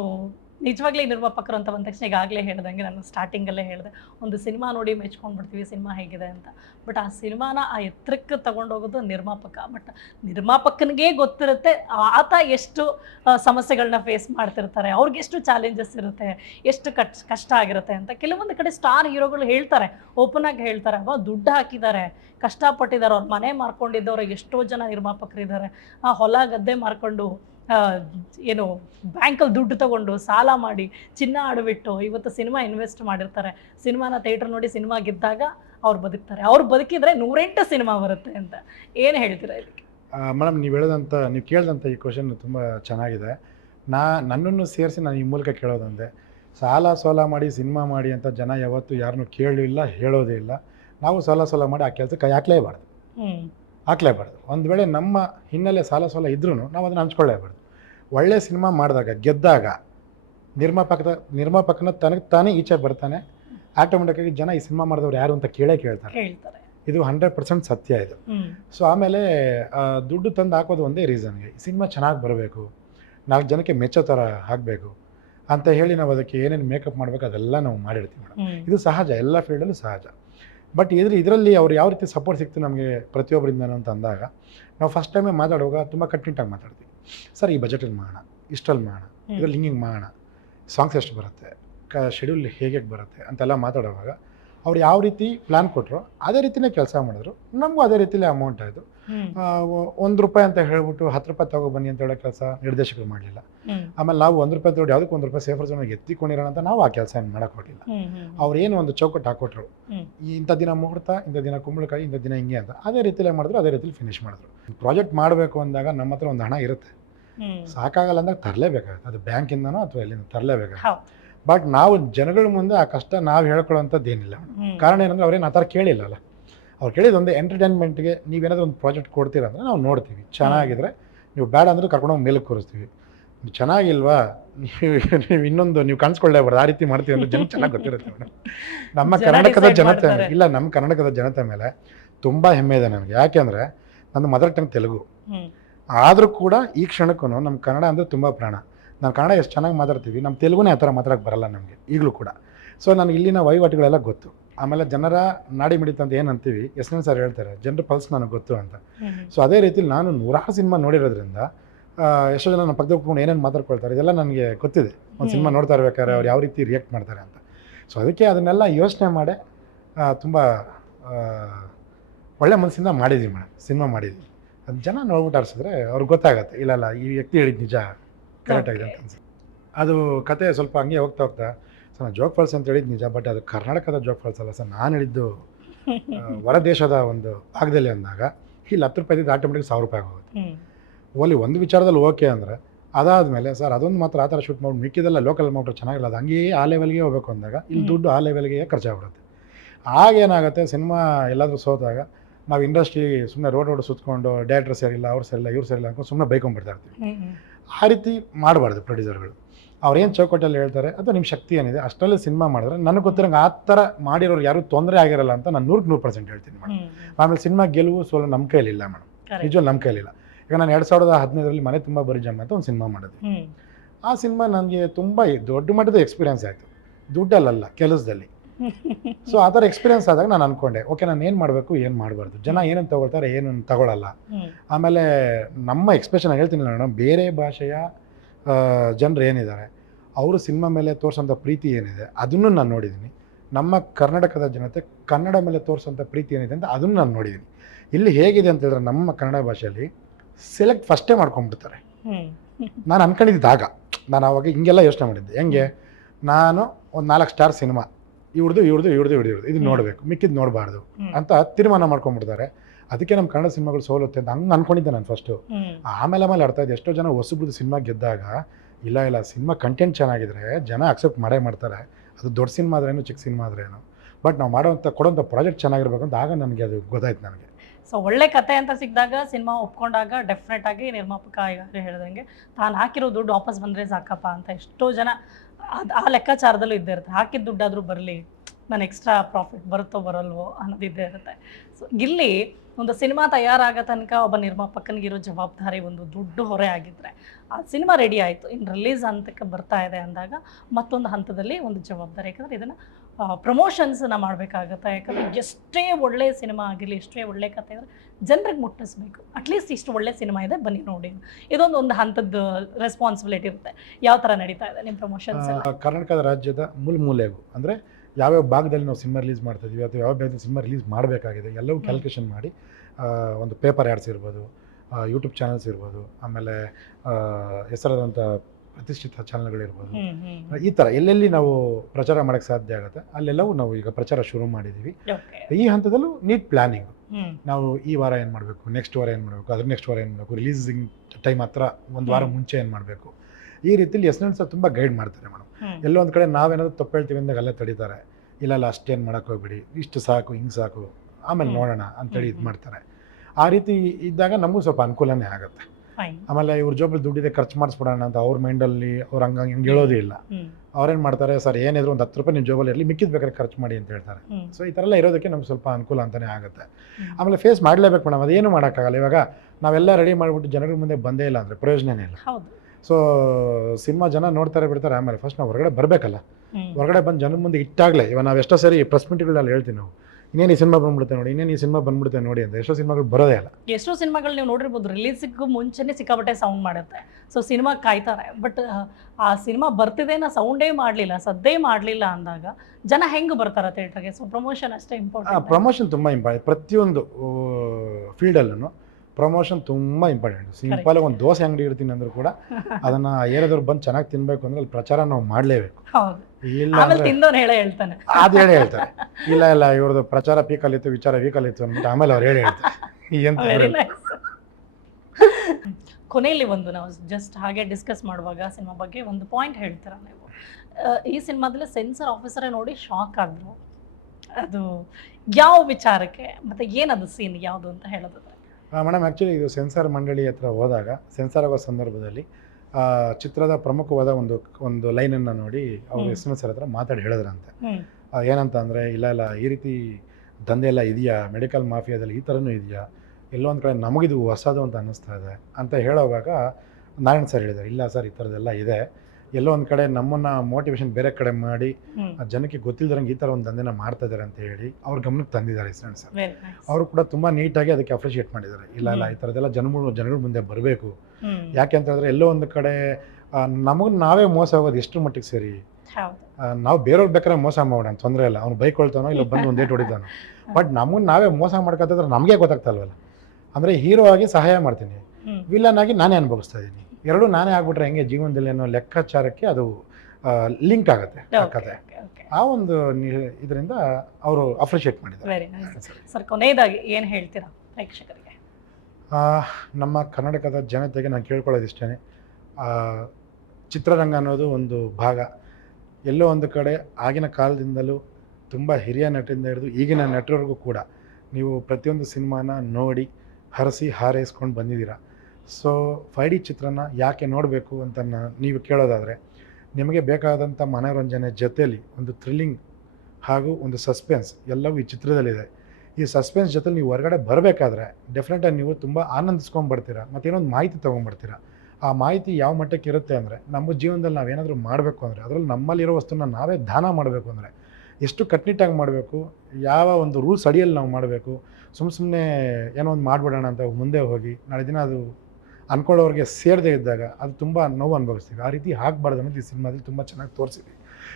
ನಿಜವಾಗ್ಲೂ ನಿರ್ಮಾಪಕರು ಅಂತ ಬಂದ ತಕ್ಷಣ ಈಗಾಗಲೇ ಹೇಳ್ದಂಗೆ ನಾನು ಸ್ಟಾರ್ಟಿಂಗಲ್ಲೇ ಹೇಳಿದೆ, ಒಂದು ಸಿನಿಮಾ ನೋಡಿ ಮೆಚ್ಕೊಂಡ್ಬಿಡ್ತೀವಿ, ಸಿನಿಮಾ ಹೇಗಿದೆ ಅಂತ. ಬಟ್ ಆ ಸಿನಿಮಾನ ಆ ಎತ್ತರಕ್ಕೆ ತಗೊಂಡೋಗೋದು ನಿರ್ಮಾಪಕ. ಬಟ್ ನಿರ್ಮಾಪಕನಿಗೆ ಗೊತ್ತಿರುತ್ತೆ ಆತ ಎಷ್ಟು ಸಮಸ್ಯೆಗಳನ್ನ ಫೇಸ್ ಮಾಡ್ತಿರ್ತಾರೆ, ಅವ್ರಿಗೆ ಎಷ್ಟು ಚಾಲೆಂಜಸ್ ಇರುತ್ತೆ, ಎಷ್ಟು ಕಟ್, ಕಷ್ಟ ಆಗಿರುತ್ತೆ ಅಂತ ಕೆಲವೊಂದು ಕಡೆ ಸ್ಟಾರ್ ಹೀರೋಗಳು ಹೇಳ್ತಾರೆ ಓಪನ್ ಆಗಿ ಹೇಳ್ತಾರೆ ಅವ ದುಡ್ಡು ಹಾಕಿದ್ದಾರೆ, ಕಷ್ಟಪಟ್ಟಿದ್ದಾರೆ, ಅವ್ರ ಮನೆ ಮಾರ್ಕೊಂಡಿದ್ದವ್ರು ಎಷ್ಟೋ ಜನ ನಿರ್ಮಾಪಕರಿದ್ದಾರೆ, ಆ ಹೊಲ ಗದ್ದೆ ಮಾರ್ಕೊಂಡು ಏನು ಬ್ಯಾಂಕಲ್ಲಿ ದುಡ್ಡು ತಗೊಂಡು ಸಾಲ ಮಾಡಿ ಚಿನ್ನ ಆಡ್ಬಿಟ್ಟು ಇವತ್ತು ಸಿನಿಮಾ ಇನ್ವೆಸ್ಟ್ ಮಾಡಿರ್ತಾರೆ. ಸಿನಿಮಾನ ಥಿಯೇಟರ್ ನೋಡಿ ಸಿನಿಮಾ ಗೆದ್ದಾಗ ಅವ್ರು ಬದುಕ್ತಾರೆ. ಅವ್ರು ಬದುಕಿದ್ರೆ ನೂರೆಂಟು ಸಿನಿಮಾ ಬರುತ್ತೆ ಅಂತ. ಏನು ಹೇಳ್ತೀರಾ ಇದಕ್ಕೆ? ಮೇಡಮ್ ನೀವು ಹೇಳಿದಂಥ ನೀವು ಕೇಳಿದಂಥ ಈ ಕ್ವಶನ್ ತುಂಬ ಚೆನ್ನಾಗಿದೆ. ನಾ ನನ್ನನ್ನು ಸೇರಿಸಿ ನಾನು ಈ ಮೂಲಕ ಕೇಳೋದಂದೆ. ಸಾಲ ಸೋಲ ಮಾಡಿ ಸಿನಿಮಾ ಮಾಡಿ ಅಂತ ಜನ ಯಾವತ್ತೂ ಯಾರನ್ನೂ ಕೇಳಲಿಲ್ಲ ಹೇಳೋದೇ ಇಲ್ಲ. ನಾವು ಸಾಲ ಸೋಲ ಮಾಡಿ ಆ ಕೆಲಸಕ್ಕೆ ಹಾಕ್ಲೇಬಾರ್ದು. ಹ್ಞೂ ಹಾಕ್ಲೇಬಾರ್ದು. ಒಂದು ವೇಳೆ ನಮ್ಮ ಹಿನ್ನೆಲೆ ಸಾಲ ಸೋಲ ಇದ್ರೂ ನಾವು ಅದನ್ನು ಹಂಚ್ಕೊಳ್ಳೇಬಾರ್ದು. ಒಳ್ಳೆ ಸಿನಿಮಾ ಮಾಡಿದಾಗ ಗೆದ್ದಾಗ ನಿರ್ಮಾಪಕದ ನಿರ್ಮಾಪಕನ ತನಗೆ ತಾನೇ ಈಚೆ ಬರ್ತಾನೆ. ಆಟೋಮೆಟಿಕ್ಕಾಗಿ ಜನ ಈ ಸಿನಿಮಾ ಮಾಡಿದವ್ರು ಯಾರು ಅಂತ ಕೇಳೇ ಕೇಳ್ತಾರೆ. ಇದು ಹಂಡ್ರೆಡ್ ಪರ್ಸೆಂಟ್ ಸತ್ಯ ಇದು. ಸೊ ಆಮೇಲೆ ದುಡ್ಡು ತಂದು ಹಾಕೋದು ಒಂದೇ ರೀಸನ್ಗೆ ಸಿನಿಮಾ ಚೆನ್ನಾಗಿ ಬರಬೇಕು. ನಾಲ್ಕು ಜನಕ್ಕೆ ಮೆಚ್ಚೋ ಥರ ಆಗಬೇಕು. ಅಂತ ಹೇಳಿ ನಾವು ಅದಕ್ಕೆ ಏನೇನು ಮೇಕಪ್ ಮಾಡಬೇಕು ಅದೆಲ್ಲ ನಾವು ಮಾಡಿರ್ತೀವಿ ಮೇಡಮ್. ಇದು ಸಹಜ ಎಲ್ಲ ಫೀಲ್ಡಲ್ಲೂ ಸಹಜ. ಬಟ್ ಇದ್ರ ಇದರಲ್ಲಿ ಅವ್ರು ಯಾವ ರೀತಿ ಸಪೋರ್ಟ್ ಸಿಕ್ತು ನಮಗೆ ಪ್ರತಿಯೊಬ್ಬರಿಂದ ಅಂತ ಅಂದಾಗ ನಾವು ಫಸ್ಟ್ ಟೈಮೇ ಮಾತಾಡುವಾಗ ತುಂಬ ಕಟ್ನಿಟ್ಟಾಗಿ ಮಾತಾಡ್ತೀವಿ. ಸರ್ ಈ ಬಜೆಟಲ್ಲಿ ಮಾಡೋಣ ಇಷ್ಟಲ್ಲಿ ಮಾಡೋಣ ಇದರಲ್ಲಿ ಇದ್ರಲ್ಲಿ ಹಿಂಗೆ ಮಾಡೋಣ ಸಾಂಗ್ಸ್ ಎಷ್ಟು ಬರುತ್ತೆ ಕ ಶೆಡ್ಯೂಲ್ ಹೇಗೆ ಬರುತ್ತೆ ಅಂತೆಲ್ಲ ಮಾತಾಡುವಾಗ ಅವ್ರು ಯಾವ ರೀತಿ ಪ್ಲ್ಯಾನ್ ಕೊಟ್ಟರು ಅದೇ ರೀತಿಯೇ ಕೆಲಸ ಮಾಡಿದ್ರು ನಮಗೂ ಅದೇ ರೀತಿಲೇ ಅಮೌಂಟ್ ಆಯಿತು. ಒಂದು ರೂಪಾಯಿ ಅಂತ ಹೇಳ್ಬಿಟ್ಟು ಹತ್ತು ರೂಪಾಯಿ ತಗೋ ಬನ್ನಿ ಅಂತ ಹೇಳೋ ಕೆಲಸ ನಿರ್ದೇಶಕರು ಮಾಡಲಿಲ್ಲ. ಆಮೇಲೆ ನಾವು ಒಂದು ರೂಪಾಯಿ ತೊಗೊಂಡು ಯಾವುದಕ್ಕೆ ಒಂದು ರೂಪಾಯಿ ಸೇಫರ್ ಜನ ಎತ್ತಿಕೊಂಡಿರೋಣ ಅಂತ ನಾವು ಆ ಕೆಲಸ ಏನು ಮಾಡೋಕೆ ಹೋಗಲಿಲ್ಲ. ಅವ್ರು ಏನು ಒಂದು ಚೌಕಟ್ಟು ಹಾಕೊಟ್ರು. ಇಂಥ ದಿನ ಮುಹೂರ್ತ ಇಂಥ ದಿನ ಕುಂಬಳಕಾಯಿ ಇಂಥ ದಿನ ಹಿಂಗೆ ಅಂತ ಅದೇ ರೀತಿಲೇ ಮಾಡಿದ್ರು ಅದೇ ರೀತಿಲಿ ಫಿನಿಶ್ ಮಾಡಿದ್ರು. ಪ್ರಾಜೆಕ್ಟ್ ಮಾಡಬೇಕು ಅಂದಾಗ ನಮ್ಮ ಹತ್ರ ಒಂದು ಹಣ ಇರುತ್ತೆ. ಸಾಕಾಗಲ್ಲ ಅಂದಾಗ ತರಲೇಬೇಕಾಗುತ್ತೆ. ಅದು ಬ್ಯಾಂಕಿಂದನೋ ಅಥವಾ ಎಲ್ಲಿಂದ ತರಲೇಬೇಕಾಗುತ್ತೆ. ಬಟ್ ನಾವು ಜನಗಳ ಮುಂದೆ ಆ ಕಷ್ಟ ನಾವು ಹೇಳ್ಕೊಳ್ಳೋಂಥದ್ದು ಏನಿಲ್ಲ ಕಾರಣ ಏನಂದ್ರೆ ಅವ್ರೇನು ಆ ಥರ ಕೇಳಿಲ್ಲಲ್ಲ. ಅವ್ರು ಕೇಳಿದ ಒಂದು ಎಂಟರ್ಟೈನ್ಮೆಂಟ್ಗೆ ನೀವೇನಾದರೂ ಒಂದು ಪ್ರಾಜೆಕ್ಟ್ ಕೊಡ್ತೀರ ಅಂದರೆ ನಾವು ನೋಡ್ತೀವಿ. ಚೆನ್ನಾಗಿದ್ರೆ ನೀವು ಬೇಡ ಅಂದ್ರೆ ಕರ್ಕೊಂಡೋಗಿ ಮೇಲಕ್ಕೆ ಕೂರಿಸ್ತೀವಿ. ಚೆನ್ನಾಗಿಲ್ವಾ? ನೀವು ನೀವು ಇನ್ನೊಂದು ನೀವು ಕಾಣಿಸ್ಕೊಳ್ಳೇಬಾರ್ದು ಆ ರೀತಿ ಮಾಡ್ತೀವಿ ಅಂದ್ರೆ ಜನ ಚೆನ್ನಾಗಿ ಗೊತ್ತಿರುತ್ತೆ ಮೇಡಮ್. ನಮ್ಮ ಕರ್ನಾಟಕದ ಜನತೆ ಇಲ್ಲ ನಮ್ಮ ಕರ್ನಾಟಕದ ಜನತೆ ಮೇಲೆ ತುಂಬ ಹೆಮ್ಮೆ ಇದೆ ನನಗೆ. ಯಾಕೆಂದರೆ ನನ್ನ ಮದರ್ ಟಂಗ್ ತೆಲುಗು. ಆದರೂ ಕೂಡ ಈ ಕ್ಷಣಕ್ಕೂ ನಮ್ಮ ಕನ್ನಡ ಅಂದರೆ ತುಂಬ ಪ್ರಾಣ. ನಾವು ಕನ್ನಡ ಎಷ್ಟು ಚೆನ್ನಾಗಿ ಮಾತಾಡ್ತೀವಿ ನಮ್ಮ ತೆಲುಗುನೇ ಆ ಥರ ಮಾತಾಡೋಕ್ಕೆ ಬರಲ್ಲ ನಮಗೆ ಈಗಲೂ ಕೂಡ. ಸೊ ನನಗೆ ಇಲ್ಲಿನ ವಹಿವಾಟುಗಳೆಲ್ಲ ಗೊತ್ತು. ಆಮೇಲೆ ಜನರ ನಾಡಿ ಮಿಡಿತ ಅಂತ ಏನು ಅಂತೀವಿ ಎಸ್ ಎನ್ ಸರ್ ಹೇಳ್ತಾರೆ ಜನರ ಪಲ್ಸ್ ನನಗೆ ಗೊತ್ತು ಅಂತ. ಸೊ ಅದೇ ರೀತಿಲಿ ನಾನು ನೂರಾರು ಸಿನಿಮಾ ನೋಡಿರೋದ್ರಿಂದ ಎಷ್ಟೋ ಜನ ನನ್ನ ಪಕ್ಕದ ಕೂಡ ಏನೇನು ಮಾತಾಡ್ಕೊಳ್ತಾರೆ ಇದೆಲ್ಲ ನನಗೆ ಗೊತ್ತಿದೆ. ಒಂದು ಸಿನಿಮಾ ನೋಡ್ತಾ ಇರ್ಬೇಕಾದ್ರೆ ಅವ್ರು ಯಾವ ರೀತಿ ರಿಯಾಕ್ಟ್ ಮಾಡ್ತಾರೆ ಅಂತ. ಸೊ ಅದಕ್ಕೆ ಅದನ್ನೆಲ್ಲ ಯೋಚನೆ ಮಾಡಿ ತುಂಬ ಒಳ್ಳೆ ಮನಸ್ಸಿಂದ ಮಾಡಿದ್ದೀವಿ ಮೇಡಮ್ ಸಿನಿಮಾ ಮಾಡಿದ್ವಿ. ಅದು ಜನ ನೋಡ್ಬಿಟ್ಟು ಆರಿಸಿದ್ರೆ ಅವ್ರಿಗೆ ಗೊತ್ತಾಗತ್ತೆ ಇಲ್ಲ ಇಲ್ಲ ಈ ವ್ಯಕ್ತಿ ಹೇಳಿದ ನಿಜ ಕರೆಕ್ಟ್ ಆಗಿದೆ ಅಂತ ಅನ್ಸುತ್ತೆ. ಅದು ಕತೆ ಸ್ವಲ್ಪ ಹಂಗೆ ಹೋಗ್ತಾ ಹೋಗ್ತಾ ಸರ್ ನಾನು ಜೋಗ್ ಫಾಲ್ಸ್ ಅಂತ ಹೇಳಿದ್ ನಿಜ ಬಟ್ ಅದು ಕರ್ನಾಟಕದ ಜೋಗ್ ಫಾಲ್ಸ್ ಅಲ್ಲ ಸರ್. ನಾನು ಹೇಳಿದ್ದು ಹೊರ ದೇಶದ ಒಂದು ಭಾಗದಲ್ಲಿ ಅಂದಾಗ ಇಲ್ಲಿ ಹತ್ತು ರೂಪಾಯಿ ಆಟೋಮೆಟಿಕ್ ಸಾವಿರ ರೂಪಾಯಿ ಆಗೋಗುತ್ತೆ ಓಲಿ ಒಂದು ವಿಚಾರದಲ್ಲಿ ಓಕೆ ಅಂದರೆ ಅದಾದಮೇಲೆ ಸರ್ ಅದೊಂದು ಮಾತ್ರ ಆ ಥರ ಶೂಟ್ ಮಾಡಿ ಮಿಕ್ಕಿದೆಲ್ಲ ಲೋಕಲ್ ಮಾಡ್ರೆ ಚೆನ್ನಾಗಿಲ್ಲ. ಅದು ಹಂಗೆಯೇ ಆ ಲೆವೆಲ್ಗೆ ಹೋಗ್ಬೇಕು ಅಂದಾಗ ಇಲ್ಲಿ ದುಡ್ಡು ಆ ಲೆವೆಲ್ಗೆ ಖರ್ಚಾಗ್ಬಿಡುತ್ತೆ. ಆಗೇನಾಗುತ್ತೆ ಸಿನಿಮಾ ಎಲ್ಲಾದರೂ ಸೋತಾಗ ನಾವು ಇಂಡಸ್ಟ್ರಿ ಸುಮ್ಮನೆ ರೋಡ್ ರೋಡ್ ಸುತ್ತಕೊಂಡು ಡೈರೆಕ್ಟರ್ ಸರಿಯಿಲ್ಲ ಅವ್ರು ಸರಿಯಿಲ್ಲ ಇವ್ರು ಸರಿಯಿಲ್ಲ ಅಂದ್ಕೊಂಡು ಸುಮ್ಮನೆ ಬೈಕೊಂಡ್ಬಿಡ್ತಾ ಇರ್ತೀವಿ. ಆ ರೀತಿ ಮಾಡಬಾರ್ದು ಪ್ರೊಡ್ಯೂಸರ್ಗಳು ಅವ್ರೇನು ಚೌಕಟ್ಟಲ್ಲಿ ಹೇಳ್ತಾರೆ ಅಥವಾ ನಿಮ್ಮ ಶಕ್ತಿ ಏನಿದೆ ಅಷ್ಟರಲ್ಲಿ ಸಿನಿಮಾ ಮಾಡಿದ್ರೆ ನನಗೆ ಗೊತ್ತಿರೋಂಗೆ ಆ ಥರ ಮಾಡಿರೋರು ಯಾರೂ ತೊಂದರೆ ಆಗಿರಲ್ಲ ಅಂತ ನಾನು ನೂರಕ್ಕೆ ನೂರು ಪರ್ಸೆಂಟ್ ಹೇಳ್ತೀನಿ ಮೇಡಮ್ ಆಮೇಲೆ ಸಿನಿಮಾ ಗೆಲುವು ಸೋಲು ನಮ್ಮ ಕೈಲಿಲ್ಲ ಮೇಡಮ್. ನಿಜವಲ್ಲ ನಮ್ಮ ಕೈಲಿಲ್ಲ ಈಗ ನಾನು ಎರಡು ಸಾವಿರದ ಹದಿನೈದರಲ್ಲಿ ಮನೆ ತುಂಬ ಬರಿಜಮ್ಮ ಅಂತ ಒಂದು ಸಿನಿಮಾ ಮಾಡಿದ್ವಿ. ಆ ಸಿನಿಮಾ ನನಗೆ ತುಂಬ ದೊಡ್ಡ ಮಟ್ಟದ ಎಕ್ಸ್ಪೀರಿಯನ್ಸ್ ಆಯಿತು. ದುಡ್ಡಲ್ಲಲ್ಲ ಕೆಲಸದಲ್ಲಿ. ಸೊ ಆ ಥರ ಎಕ್ಸ್ಪೀರಿಯನ್ಸ್ ಆದಾಗ ನಾನು ಅನ್ಕೊಂಡೆ ಓಕೆ ನಾನು ಏನು ಮಾಡಬೇಕು ಏನು ಮಾಡಬಾರ್ದು? ಜನ ಏನನ್ನು ತಗೊಳ್ತಾರೆ ಏನು ತಗೊಳ್ಳಲ್ಲ ಆಮೇಲೆ ನಮ್ಮ ಎಕ್ಸ್ಪ್ರೆಷನ್ ಹೇಳ್ತೀನಿ ಮೇಡಮ್ ಬೇರೆ ಭಾಷೆಯ ಜನರು ಏನಿದ್ದಾರೆ ಅವರು ಸಿನಿಮಾ ಮೇಲೆ ತೋರಿಸೋಂಥ ಪ್ರೀತಿ ಏನಿದೆ ಅದನ್ನು ನಾನು ನೋಡಿದ್ದೀನಿ. ನಮ್ಮ ಕರ್ನಾಟಕದ ಜನತೆ ಕನ್ನಡ ಮೇಲೆ ತೋರಿಸೋಂಥ ಪ್ರೀತಿ ಏನಿದೆ ಅಂತ ಅದನ್ನು ನಾನು ನೋಡಿದ್ದೀನಿ. ಇಲ್ಲಿ ಹೇಗಿದೆ ಅಂತ ಹೇಳಿದ್ರೆ ನಮ್ಮ ಕನ್ನಡ ಭಾಷೆಯಲ್ಲಿ ಸೆಲೆಕ್ಟ್ ಫಸ್ಟೇ ಮಾಡ್ಕೊಂಡ್ಬಿಡ್ತಾರೆ. ನಾನು ನಾನು ಆಗ ನಾನು ಅವಾಗ ಹಿಂಗೆಲ್ಲ ಯೋಚನೆ ಮಾಡಿದ್ದೆ. ಹೆಂಗೆ? ನಾನು ಒಂದು ನಾಲ್ಕು ಸ್ಟಾರ್ ಸಿನಿಮಾ ಇವ್ರದ್ದು ಇವ್ರದ್ದು ಇವ್ರದ್ದು ಇವ್ರದ್ದು ಇದು. ನೋಡಬೇಕು ಮಿಕ್ಕಿದ್ದು ನೋಡಬಾರ್ದು ಅಂತ ತೀರ್ಮಾನ ಮಾಡ್ಕೊಂಡ್ಬಿಡ್ತಾರೆ. ಅದಕ್ಕೆ ನಮ್ಮ ಕನ್ನಡ ಸಿನಿಮಾಗಳು ಸೋಲುತ್ತೆ ಅಂತ ಹಂಗೆ ಅನ್ಕೊಂಡಿದ್ದೆ ನಾನು ಫಸ್ಟು ಆಮೇಲೆ ಆಮೇಲೆ ಅರ್ಥ ಆಯ್ತು ಎಷ್ಟೋ ಜನ ಹೊಸಬ್ರದ್ದು ಸಿನಿಮಾ ಗೆದ್ದಾಗ ಇಲ್ಲ ಇಲ್ಲ, ಸಿನಿಮಾ ಕಂಟೆಂಟ್ ಚೆನ್ನಾಗಿದ್ರೆ ಜನ ಅಕ್ಸೆಪ್ಟ್ ಮಾಡೇ ಮಾಡ್ತಾರೆ. ಅದು ದೊಡ್ಡ ಸಿನಿಮಾ ಆದ್ರೇನು ಚಿಕ್ಕ ಸಿನಿಮಾ ಆದ್ರೇನು. ಬಟ್ ನಾವು ಮಾಡೋಂಥ ಕೊಡೋಂಥ ಪ್ರಾಜೆಕ್ಟ್ ಚೆನ್ನಾಗಿರ್ಬೇಕು ಅಂತ ಆಗ ನನಗೆ ಅದು ಗೊತ್ತಾಯ್ತು ನನಗೆ. ಸೊ ಒಳ್ಳೆ ಕತೆ ಅಂತ ಸಿಕ್ಕಿದಾಗ ಸಿನಿಮಾ ಒಪ್ಕೊಂಡಾಗ ಡೆಫಿನೆಟ್ ಆಗಿ ನಿರ್ಮಾಪಕ ಹೇಳ್ದಂಗೆ ತಾನು ಹಾಕಿರೋ ದುಡ್ಡು ವಾಪಸ್ ಬಂದರೆ ಸಾಕಪ್ಪ ಅಂತ ಎಷ್ಟೋ ಜನ ಅದು ಆ ಲೆಕ್ಕಾಚಾರದಲ್ಲೂ ಇದ್ದೇ ಇರುತ್ತೆ. ಹಾಕಿದ ದುಡ್ಡಾದರೂ ಬರಲಿ, ನಾನು ಎಕ್ಸ್ಟ್ರಾ ಪ್ರಾಫಿಟ್ ಬರುತ್ತೋ ಬರಲ್ವೋ ಅನ್ನೋದು ಇದ್ದೇ ಇರುತ್ತೆ. ಸೊ ಇಲ್ಲಿ ಒಂದು ಸಿನಿಮಾ ತಯಾರಾಗೋ ತನಕ ಒಬ್ಬ ನಿರ್ಮಾಪಕನಿಗಿರೋ ಜವಾಬ್ದಾರಿ ಒಂದು ದೊಡ್ಡ ಹೊರೆ ಆಗಿದ್ರೆ ಆ ಸಿನಿಮಾ ರೆಡಿ ಆಯಿತು ಇನ್ನು ರಿಲೀಸ್ ಹಂತಕ್ಕೆ ಬರ್ತಾ ಇದೆ ಅಂದಾಗ ಮತ್ತೊಂದು ಹಂತದಲ್ಲಿ ಒಂದು ಜವಾಬ್ದಾರಿ. ಯಾಕಂದರೆ ಇದನ್ನು ಪ್ರಮೋಷನ್ಸನ್ನು ಮಾಡಬೇಕಾಗತ್ತೆ. ಯಾಕಂದರೆ ಎಷ್ಟೇ ಒಳ್ಳೆ ಸಿನಿಮಾ ಆಗಿರಲಿ, ಎಷ್ಟೇ ಒಳ್ಳೆ ಕತೆ ಅಂದರೆ ಜನರಿಗೆ ಮುಟ್ಟಿಸ್ಬೇಕು. ಅಟ್ಲೀಸ್ಟ್ ಇಷ್ಟು ಒಳ್ಳೆ ಸಿನಿಮಾ ಇದೆ, ಬನ್ನಿ ನೋಡಿ ಇದೊಂದು ಒಂದು ಹಂತದ ರೆಸ್ಪಾನ್ಸಿಬಿಲಿಟಿ ಇರುತ್ತೆ. ಯಾವ ಥರ ನಡೀತಾ ಇದೆ ನಿಮ್ಮ ಪ್ರಮೋಷನ್ಸ್ ಕರ್ನಾಟಕದ ರಾಜ್ಯದ ಮೂಲ ಮೂಲೆಗೂ. ಅಂದರೆ ಯಾವ್ಯಾವ ಭಾಗದಲ್ಲಿ ನಾವು ಸಿನಿಮಾ ರಿಲೀಸ್ ಮಾಡ್ತಾ ಇದೀವಿ ಅಥವಾ ಯಾವ ಭಾಗದಲ್ಲಿ ಸಿನಿಮಾ ರಿಲೀಸ್ ಮಾಡಬೇಕಾಗಿದೆ ಎಲ್ಲವೂ ಕ್ಯಾಲ್ಕುಲೇಷನ್ ಮಾಡಿ ಒಂದು ಪೇಪರ್ ಆ್ಯಡ್ಸ್ ಇರ್ಬೋದು ಯೂಟ್ಯೂಬ್ ಚಾನಲ್ಸ್ ಇರ್ಬೋದು ಆಮೇಲೆ ಹೆಸರಾದಂಥ ಪ್ರತಿಷ್ಠಿತ ಚಾನಲ್ಗಳಿರ್ಬೋದು ಈ ಥರ ಎಲ್ಲೆಲ್ಲಿ ನಾವು ಪ್ರಚಾರ ಮಾಡೋಕ್ಕೆ ಸಾಧ್ಯ ಆಗುತ್ತೆ ಅಲ್ಲೆಲ್ಲವೂ ನಾವು ಈಗ ಪ್ರಚಾರ ಶುರು ಮಾಡಿದ್ದೀವಿ ಈ ಹಂತದಲ್ಲೂ ನೀಟ್ ಪ್ಲ್ಯಾನಿಂಗ್ ನಾವು ಈ ವಾರ ಏನು ಮಾಡಬೇಕು ನೆಕ್ಸ್ಟ್ ವಾರ ಏನು ಮಾಡಬೇಕು ಅದ್ರ ನೆಕ್ಸ್ಟ್ ವಾರ ಏನು ಮಾಡಬೇಕು ರಿಲೀಸಿಂಗ್ ಟೈಮ್ ಹತ್ರ ಒಂದು ವಾರ ಮುಂಚೆ ಏನು ಮಾಡಬೇಕು ಈ ರೀತಿಲಿ ಎಸ್ ಸರ್ ತುಂಬ ಗೈಡ್ ಮಾಡ್ತಾರೆ ಮೇಡಮ್. ಎಲ್ಲೋ ಒಂದು ಕಡೆ ನಾವೇನಾದ್ರು ತಪ್ಪು ಹೇಳ್ತೀವಿ ಅಂದಾಗ ಅಲ್ಲೇ ತಡೀತಾರೆ. ಇಲ್ಲ ಅಲ್ಲ ಅಷ್ಟೇನು ಮಾಡೋಕೆ ಹೋಗ್ಬಿಡಿ. ಇಷ್ಟು ಸಾಕು ಹಿಂಗೆ ಸಾಕು. ಆಮೇಲೆ ನೋಡೋಣ ಅಂತೇಳಿ ಇದು. ಮಾಡ್ತಾರೆ. ಆ ರೀತಿ ಇದ್ದಾಗ ನಮಗೂ ಸ್ವಲ್ಪ ಅನುಕೂಲನೇ ಆಗುತ್ತೆ. ಆಮೇಲೆ ಇವ್ರ ಜೋಬಲ್ಲಿ ದುಡ್ಡಿದೆ ಖರ್ಚು ಮಾಡಿಸ್ಬಿಡೋಣ ಅಂತ ಅವ್ರ ಮೈಂಡಲ್ಲಿ ಅವ್ರು ಹಂಗೆ ಹಿಂಗೆ ಹೇಳೋದೇ ಇಲ್ಲ. ಅವ್ರೇನು ಮಾಡ್ತಾರೆ ಸರ್ ಏನಿದ್ರು ಒಂದು ಹತ್ತು ರೂಪಾಯಿ ನಿಮ್ಮ ಜೋಬಲ್ಲಿ ಇರಲಿ ಮಿಕ್ಕಿದ ಬೇಕಾದ್ರೆ ಖರ್ಚು ಮಾಡಿ ಅಂತ ಹೇಳ್ತಾರೆ. ಸೊ ಈ ಥರ ಎಲ್ಲ ಇರೋದಕ್ಕೆ ನಮ್ಗೆ ಸ್ವಲ್ಪ ಅನುಕೂಲ ಅಂತಲೇ ಆಗುತ್ತೆ. ಆಮೇಲೆ ಫೇಸ್ ಮಾಡಲೇಬೇಕು ಮೇಡಮ್ ಅದೇನು ಮಾಡೋಕ್ಕಾಗಲ್ಲ. ಇವಾಗ ನಾವೆಲ್ಲ ರೆಡಿ ಮಾಡಿಬಿಟ್ಟು ಜನಗಳ ಮುಂದೆ ಬಂದೇ ಇಲ್ಲ ಅಂದರೆ ಪ್ರಯೋಜನನೇ ಇಲ್ಲ. ಸೊ ಸಿನಿಮಾ ಜನ ನೋಡ್ತಾರೆ ಬಿಡ್ತಾರೆ ಆಮೇಲೆ ಫಸ್ಟ್ ನಾವು ಹೊರಗಡೆ ಬರಬೇಕಲ್ಲ. ಹೊರಗಡೆ ಬಂದು ಜನ ಮುಂದೆ ಇಟ್ಟಾಗಲೇ ಇವಾಗ ನಾವು ಎಷ್ಟೋ ಸರಿ ಪ್ರೆಸ್ ಮೀಟ್ಗಳಲ್ಲಿ ಹೇಳ್ತೀವಿ ನಾವು ಇನ್ನೇನು ಈ ಸಿನಿಮಾ ಬಂದ್ಬಿಡುತ್ತೆ ನೋಡಿ ಇನ್ನೇನು ಈ ಸಿನಿಮಾ ಬಂದ್ಬಿಡುತ್ತೆ ನೋಡಿ ಅಂತ ಎಷ್ಟೋ ಸಿನಿಮಾಗಳು ಬರೋದೇ ಇಲ್ಲ ಎಷ್ಟೋ ಸಿನಿಮಾಗಳು ನೀವು ನೋಡಿರ್ಬೋದು ರಿಲೀಸಿಗೂ ಮುಂಚೆನೇ ಸಿಕ್ಕಾಪಟ್ಟೆ ಸೌಂಡ್ ಮಾಡುತ್ತೆ. ಸೊ ಸಿನಿಮಾ ಕಾಯ್ತಾರೆ ಬಟ್ ಆ ಸಿನಿಮಾ ಬರ್ತಿದೆ ನಾ ಸೌಂಡೇ ಮಾಡಲಿಲ್ಲ ಸದ್ದೇ ಮಾಡಲಿಲ್ಲ ಅಂದಾಗ ಜನ ಹೆಂಗೆ ಬರ್ತಾರೆ ಥಿಯೇಟ್ರಿಗೆ ಸೊ ಪ್ರಮೋಷನ್ ಅಷ್ಟೇ ಇಂಪಾರ್ಟೆಂಟ್ ಪ್ರಮೋಷನ್ ತುಂಬ ಇಂಪಾರ್ಟೆಂಟ್ ಪ್ರತಿಯೊಂದು ಫೀಲ್ಡಲ್ಲೂ ಪ್ರಮೋಷನ್ ತುಂಬ ಇಂಪಾರ್ಟೆಂಟ್ ಸಿಂಪಲ್ ಒಂದು ದೋಸೆ ಅಂಗಡಿ ಇರ್ತೀನಿ ಅಂದ್ರೂ ಕೂಡ ಅದನ್ನ ಏರಿಯಾದವ್ರು ಬಂದು ಚೆನ್ನಾಗಿ ತಿನ್ಬೇಕು ಅಂದ್ರೆ ಅಲ್ಲಿ ಪ್ರಚಾರ ನಾವು ಮಾಡಲೇಬೇಕು. ಇಲ್ಲ ಹೇಳೇ ಹೇಳ್ತಾನೆ ಅದು ಹೇಳಿ ಹೇಳ್ತಾರೆ. ಇಲ್ಲ ಇಲ್ಲ ಇವ್ರದ್ದು ಪ್ರಚಾರ ಪೀಕಲ್ಲಿತ್ತು ವಿಚಾರ ವೀಕಲ್ಲಿತ್ತು ಅಂದ್ಬಿಟ್ಟು ಆಮೇಲೆ ಅವ್ರು ಹೇಳಿ ಹೇಳ್ತಾರೆ. ಎಂತ ಕೊನೆಯಲ್ಲಿ ಒಂದು ನಾವು ಜಸ್ಟ್ ಹಾಗೆ ಡಿಸ್ಕಸ್ ಮಾಡುವಾಗ ಸಿನಿಮಾ ಬಗ್ಗೆ ಒಂದು ಪಾಯಿಂಟ್ ಹೇಳ್ತೀರಾ ನೀವು? ಈ ಸಿನಿಮಾದಲ್ಲಿ ಸೆನ್ಸರ್ ಆಫೀಸರೇ ನೋಡಿ ಶಾಕ್ ಆದ್ರು. ಅದು ಯಾವ ವಿಚಾರಕ್ಕೆ ಮತ್ತೆ ಏನದು ಸೀನ್ ಯಾವುದು ಅಂತ ಹೇಳೋದಾದ್ರೆ ಮೇಡಮ್ ಆ್ಯಕ್ಚುಲಿ ಇದು ಸೆನ್ಸಾರ್ ಮಂಡಳಿ ಹತ್ರ ಹೋದಾಗ ಸೆನ್ಸಾರ್ ಆಗೋ ಸಂದರ್ಭದಲ್ಲಿ ಆ, ಚಿತ್ರದ ಪ್ರಮುಖವಾದ ಒಂದು ಒಂದು ಲೈನನ್ನು ನೋಡಿ ಅವ್ರು. ಎಸ್ ಎಂ ಎಸ್ ಹತ್ರ ಮಾತಾಡಿ ಹೇಳಿದ್ರಂತೆ. ಏನಂತ ಅಂದರೆ ಇಲ್ಲ ಇಲ್ಲ ಈ ರೀತಿ ದಂಧೆ ಎಲ್ಲ ಇದೆಯಾ? ಮೆಡಿಕಲ್ ಮಾಫಿಯಾದಲ್ಲಿ ಈ ಥರನೂ ಇದೆಯಾ? ಎಲ್ಲೋ ಒಂದು ಕಡೆ ನಮಗಿದು ಹೊಸದು ಅಂತ ಅನ್ನಿಸ್ತಾ ಇದೆ ಅಂತ ಹೇಳೋವಾಗ ನಾರಾಯಣ್ ಸರ್ ಹೇಳಿದ್ದಾರೆ ಇಲ್ಲ ಸರ್ ಈ ಥರದ್ದೆಲ್ಲ ಇದೆ. ಎಲ್ಲೋ ಒಂದು ಕಡೆ ನಮ್ಮನ್ನ ಮೋಟಿವೇಶನ್ ಬೇರೆ ಕಡೆ ಮಾಡಿ ಆ ಜನಕ್ಕೆ ಗೊತ್ತಿಲ್ದಂಗೆ ಈ ತರ ಒಂದು ದಂಧೆನ ಮಾಡ್ತಾ ಇದ್ದಾರೆ ಅಂತ ಹೇಳಿ ಅವ್ರ ಗಮನಕ್ಕೆ ತಂದಿದ್ದಾರೆ ಅವ್ರು ಸರ್ ಅವರು ಕೂಡ ತುಂಬಾ ನೀಟಾಗಿ ಅದಕ್ಕೆ ಅಪ್ರಿಷಿಯೇಟ್ ಮಾಡಿದ್ದಾರೆ. ಇಲ್ಲ ಇಲ್ಲ ಈ ತರದೆಲ್ಲ ಜನಗಳು ಜನಗಳ ಮುಂದೆ ಬರಬೇಕು. ಯಾಕೆ ಅಂತ ಹೇಳಿದ್ರೆ ಎಲ್ಲೋ ಒಂದು ಕಡೆ ನಮಗೆ ನಾವೇ ಮೋಸ ಹೋಗೋದು ಎಷ್ಟು ಮಟ್ಟಿಗೆ ಸರಿ? ನಾವು ಬೇರೆಯವ್ರು ಬೇಕಾದ್ರೆ ಮೋಸ ಮಾಡೋಣ ತೊಂದರೆ ಇಲ್ಲ. ಅವ್ನು ಬೈಕ್ ಹೊಳ್ತಾನೋ ಇಲ್ಲ ಬಂದು ಒಂದೇ ಹೊಡಿತಾನೋ. ಬಟ್ ನಮಗ್ ನಾವೇ ಮೋಸ ಮಾಡ್ಕೊತಿದ್ರೆ ನಮಗೆ ಗೊತ್ತಾಗ್ತಲ್ವಲ್ಲ ಅಂದ್ರೆ ಹೀರೋ ಆಗಿ ಸಹಾಯ ಮಾಡ್ತೀನಿ. ವಿಲನ್ ಆಗಿ ನಾನೇ ಅನುಭವಿಸ್ತಾ ಇದ್ದೀನಿ. ಎರಡೂ ನಾನೇ ಆಗ್ಬಿಟ್ರೆ ಹೆಂಗೆ ಜೀವನದಲ್ಲಿ ಅನ್ನೋ ಲೆಕ್ಕಾಚಾರಕ್ಕೆ ಅದು ಲಿಂಕ್ ಆಗುತ್ತೆ ಆ ಕತೆ. ಆ ಒಂದು ಇದರಿಂದ ಅವರು ಅಪ್ರಿಷಿಯೇಟ್ ಮಾಡಿದ್ದಾರೆ. ಸರ್ ಕೊನೆಯದಾಗಿ ಏನು ಹೇಳ್ತೀರಾ ಪ್ರೇಕ್ಷಕರಿಗೆ? ನಮ್ಮ ಕರ್ನಾಟಕದ ಜನತೆಗೆ ನಾನು ಕೇಳ್ಕೊಳ್ಳೋದು ಇಷ್ಟೇ ಚಿತ್ರರಂಗ ಅನ್ನೋದು ಒಂದು ಭಾಗ. ಎಲ್ಲೋ ಒಂದು ಕಡೆ ಆಗಿನ ಕಾಲದಿಂದಲೂ ತುಂಬ ಹಿರಿಯ ನಟರಿಂದ ಹಿಡಿದು ಈಗಿನ ನಟರಿಗೂ ಕೂಡ ನೀವು ಪ್ರತಿಯೊಂದು ಸಿನಿಮಾನ ನೋಡಿ ಹರಸಿ ಹಾರೈಸ್ಕೊಂಡು ಬಂದಿದ್ದೀರಾ. ಸೊ ಫೈ ಡಿ ಚಿತ್ರನ ಯಾಕೆ ನೋಡಬೇಕು ಅಂತ ನೀವು ಕೇಳೋದಾದರೆ, ನಿಮಗೆ ಬೇಕಾದಂಥ ಮನೋರಂಜನೆ ಜೊತೆಯಲ್ಲಿ ಒಂದು ಥ್ರಿಲ್ಲಿಂಗ್ ಹಾಗೂ ಒಂದು ಸಸ್ಪೆನ್ಸ್ ಎಲ್ಲವೂ ಈ ಚಿತ್ರದಲ್ಲಿದೆ. ಈ ಸಸ್ಪೆನ್ಸ್ ಜೊತೆಲಿ ನೀವು ಹೊರಗಡೆ ಬರಬೇಕಾದ್ರೆ ಡೆಫಿನೆಟಾಗಿ ನೀವು ತುಂಬ ಆನಂದಿಸ್ಕೊಂಡು ಬರ್ತೀರಾ ಮತ್ತು ಏನೊಂದು ಮಾಹಿತಿ ತೊಗೊಂಡ್ಬರ್ತೀರಾ. ಆ ಮಾಹಿತಿ ಯಾವ ಮಟ್ಟಕ್ಕೆ ಇರುತ್ತೆ ಅಂದರೆ, ನಮ್ಮ ಜೀವನದಲ್ಲಿ ನಾವೇನಾದರೂ ಮಾಡಬೇಕು ಅಂದರೆ, ಅದರಲ್ಲಿ ನಮ್ಮಲ್ಲಿರೋ ವಸ್ತುನ ನಾವೇ ದಾನ ಮಾಡಬೇಕು ಅಂದರೆ, ಎಷ್ಟು ಕಟ್ನಿಟ್ಟಾಗಿ ಮಾಡಬೇಕು, ಯಾವ ಒಂದು ರೂಲ್ಸ್ ಅಡಿಯಲ್ಲಿ ನಾವು ಮಾಡಬೇಕು ಸುಮ್ಮ ಸುಮ್ಮನೆ ಏನೋ ಒಂದು ಮಾಡಿಬಿಡೋಣ ಅಂತ ಮುಂದೆ ಹೋಗಿ, ನಾಳೆ ದಿನ ಅದು ಅಂದ್ಕೊಳ್ಳೋರಿಗೆ ಸೇರದೇ ಇದ್ದಾಗ ಅದು ತುಂಬ ನೋವು ಅನುಭವಿಸ್ತೀವಿ. ಆ ರೀತಿ ಆಗಬಾರ್ದು ಅನ್ನೋದು ಈ ಸಿನಿಮಾದಲ್ಲಿ ತುಂಬ ಚೆನ್ನಾಗಿ ತೋರಿಸಿದ್ವಿ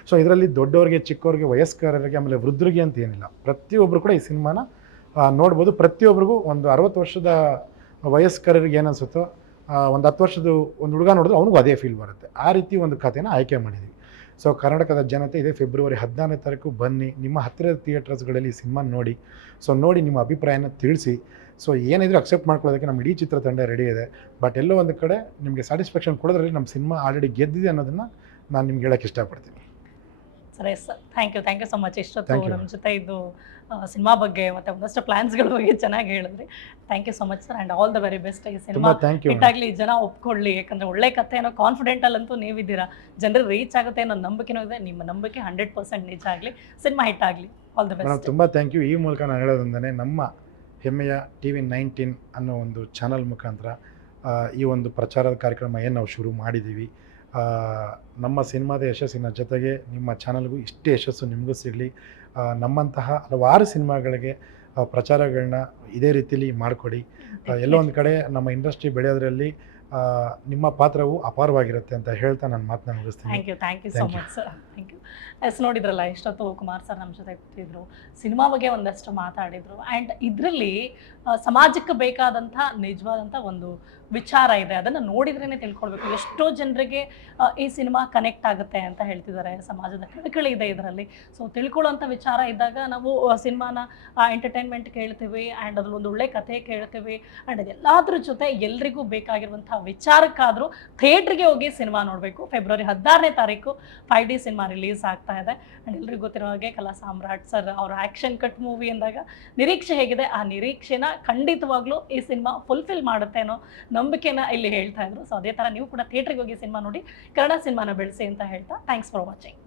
ಸೊ ಇದರಲ್ಲಿ ದೊಡ್ಡವರಿಗೆ ಚಿಕ್ಕವರಿಗೆ ವಯಸ್ಕರಿಗೆ ಆಮೇಲೆ ವೃದ್ಧರಿಗೆ ಅಂತ ಏನಿಲ್ಲ. ಪ್ರತಿಯೊಬ್ಬರು ಕೂಡ ಈ ಸಿನಿಮಾನ ನೋಡ್ಬೋದು. ಪ್ರತಿಯೊಬ್ಬರಿಗೂ ಒಂದು ಅರವತ್ತು ವರ್ಷದ ವಯಸ್ಕರಿಗೆ ಏನನ್ಸುತ್ತೋ ಒಂದು ಹತ್ತು ವರ್ಷದ ಒಂದು ಹುಡುಗ ನೋಡಿದ್ರೆ ಅವನಿಗೂ ಅದೇ ಫೀಲ್ ಬರುತ್ತೆ. ಆ ರೀತಿ ಒಂದು ಕಥೆನ ಆಯ್ಕೆ ಮಾಡಿದ್ವಿ. ಸೊ ಕರ್ನಾಟಕದ ಜನತೆ ಇದೇ. ಫೆಬ್ರವರಿ ಹದಿನಾರನೇ ತಾರೀಕು ಬನ್ನಿ. ನಿಮ್ಮ ಹತ್ತಿರದ ಥಿಯೇಟರ್ಸ್ಗಳಲ್ಲಿ ಈ ಸಿನಿಮಾ ನೋಡಿ. ಸೊ ನೋಡಿ ನಿಮ್ಮ ಅಭಿಪ್ರಾಯನ ತಿಳಿಸಿ. ಸೊ ಏನಿದ್ರು ಅಕ್ಸೆಪ್ಟ್ ಮಾಡ್ಕೊಳ್ಳೋದಕ್ಕೆ ನಮ್ಮ ಇಡೀ ಚಿತ್ರತಂಡ ರೆಡಿ ಇದೆ. ಬಟ್ ಎಲ್ಲೋ ಒಂದು ಕಡೆ ನಿಮಗೆ ಸ್ಯಾಟಿಸ್ಫ್ಯಾಕ್ಷನ್ ಕೊಡೋದ್ರಲ್ಲಿ ನಮ್ಮ ಸಿನಿಮಾ ಆಲ್ರೆಡಿ ಗೆದ್ದಿದೆ ಅನ್ನೋದನ್ನು ನಾನು ನಿಮ್ಗೆ ಹೇಳೋಕ್ಕೆ ಇಷ್ಟಪಡ್ತೀನಿ. ಸರಿ sir. Thank you thank you so much ಇಷ್ಟೊತ್ತು. ನಮ್ಮ ಜೊತೆ ಇದು ಸಿನಿಮಾ ಬಗ್ಗೆ ಮತ್ತೆ ಒಂದಷ್ಟು ಪ್ಲಾನ್ಸ್ಗಳ ಬಗ್ಗೆ ಚೆನ್ನಾಗಿ ಹೇಳಿದ್ರಿ. Thank you so much sir and all the very best ಈ ಸಿನಿಮಾ ಇಟ್ಟಾಗಲಿ ಜನ ಒಪ್ಕೊಳ್ಳಿ. ಯಾಕಂದ್ರೆ ಒಳ್ಳೆ ಕಥೆ ಏನೋ ಕಾನ್ಫಿಡೆಂಟಲ್ ಅಂತೂ ನೀವಿದ್ದೀರಾ. ಜನರಿಗೆ ರೀಚ್ ಆಗುತ್ತೆ ಅನ್ನೋ ನಂಬಿಕೆನೂ ಇದೆ. ನಿಮ್ಮ ನಂಬಿಕೆ ಹಂಡ್ರೆಡ್ ಪರ್ಸೆಂಟ್ ನಿಜ ಆಗಲಿ. ಸಿನಿಮಾ ಹಿಟ್ ಆಗಲಿ. ಆಲ್ ದ ಬೆಸ್ಟ್ ತುಂಬ ಥ್ಯಾಂಕ್ ಯು ಈ ಮೂಲಕ ನಾನು ಹೇಳೋದಂದರೆ ನಮ್ಮ ಹೆಮ್ಮೆಯ ಟಿ ವಿ ನೈನ್ಟೀನ್ ಅನ್ನೋ ಒಂದು ಚಾನಲ್ ಮುಖಾಂತರ ಈ ಒಂದು ಪ್ರಚಾರದ ಕಾರ್ಯಕ್ರಮ ಏನು ನಾವು ಶುರು ಮಾಡಿದ್ದೀವಿ ನಮ್ಮ ಸಿನಿಮಾದ ಯಶಸ್ಸಿನ ಜೊತೆಗೆ ನಿಮ್ಮ ಚಾನಲ್ಗೂ ಇಷ್ಟು ಯಶಸ್ಸು ನಿಮಗೂ ಸಿಗಲಿ ನಮ್ಮಂತಹ ಹಲವಾರು ಸಿನಿಮಾಗಳಿಗೆ ಪ್ರಚಾರಗಳನ್ನ ಇದೇ ರೀತಿಲಿ ಮಾಡಿಕೊಡಿ. ಎಲ್ಲೋ ಒಂದು ಕಡೆ ನಮ್ಮ ಇಂಡಸ್ಟ್ರಿ ಬೆಳೆಯೋದ್ರಲ್ಲಿ ನಿಮ್ಮ ಪಾತ್ರವು ಅಪಾರವಾಗಿರುತ್ತೆ ಅಂತ ಹೇಳ್ತಾ ನಾನು ಮಾತನ್ನ ಮುಗಿಸ್ತೀನಿ. Thank you thank you so much sir thank you yes ನೋಡಿದ್ರಲ್ಲ ಎಷ್ಟೊತ್ತು ಕುಮಾರ್ ಸರ್ ನಮ್ಮ ಜೊತೆ ಕೂತಿದ್ರು ಸಿನಿಮಾ ಬಗ್ಗೆ ಒಂದಷ್ಟು ಮಾತಾಡಿದ್ರು ಆ್ಯಂಡ್ ಇದರಲ್ಲಿ ಸಮಾಜಕ್ಕೆ ಬೇಕಾದಂಥ ನಿಜವಾದಂಥ ಒಂದು ವಿಚಾರ ಇದೆ. ಅದನ್ನು ನೋಡಿದ್ರೇ ತಿಳ್ಕೊಳ್ಬೇಕು. ಎಷ್ಟೋ ಜನರಿಗೆ ಈ ಸಿನಿಮಾ ಕನೆಕ್ಟ್ ಆಗುತ್ತೆ ಅಂತ ಹೇಳ್ತಿದ್ದಾರೆ ಸಮಾಜದ ಕಳಕಳಿ ಇದೆ ಇದರಲ್ಲಿ. ಸೊ ತಿಳ್ಕೊಳ್ಳೋಂಥ ವಿಚಾರ ಇದ್ದಾಗ ನಾವು ಸಿನಿಮಾನ ಎಂಟರ್ಟೈನ್ಮೆಂಟ್ ಕೇಳ್ತೀವಿ ಆ್ಯಂಡ್ ಅದ್ರಲ್ಲಿ ಒಂದು ಒಳ್ಳೆ ಕಥೆ ಕೇಳ್ತೀವಿ ಆ್ಯಂಡ್ ಅದೆಲ್ಲದ್ರ ಜೊತೆ ಎಲ್ರಿಗೂ ಬೇಕಾಗಿರುವಂಥ ವಿಚಾರಕ್ಕಾದರೂ ಥಿಯೇಟ್ರಿಗೆ ಹೋಗಿ ಸಿನಿಮಾ ನೋಡಬೇಕು. ಫೆಬ್ರವರಿ ಹದಿನಾರನೇ ತಾರೀಕು ಫೈವ್ ಡಿ ಸಿನಿಮಾ ರಿಲೀಸ್ ಆಗ್ತಾ ಇದೆ. ಆ್ಯಂಡ್ ಎಲ್ರಿಗೂ ಗೊತ್ತಿರೋ ಹಾಗೆ ಕಲಾ ಸಾಮ್ರಾಟ್ ಸರ್ ಅವರ ಆ್ಯಕ್ಷನ್ ಕಟ್ ಮೂವಿ ಅಂದಾಗ ನಿರೀಕ್ಷೆ ಹೇಗಿದೆ. ಆ ನಿರೀಕ್ಷೆನ ಖಂಡಿತವಾಗ್ಲೂ ಈ ಸಿನಿಮಾ ಫುಲ್ಫಿಲ್ ಮಾಡುತ್ತೆ ಅನ್ನೋ ನಂಬಿಕೆನ ಇಲ್ಲಿ ಹೇಳ್ತಾ ಇದ್ರು. ಸೊ ಅದೇ ಥರ ನೀವು ಕೂಡ ಥಿಯೇಟ್ರಿಗೆ ಹೋಗಿ ಸಿನಿಮಾ ನೋಡಿ ಕನ್ನಡ ಸಿನಿಮಾನ ಬೆಳೆಸಿ ಅಂತ ಹೇಳ್ತಾ ಥ್ಯಾಂಕ್ಸ್ ಫಾರ್ ವಾಚಿಂಗ್.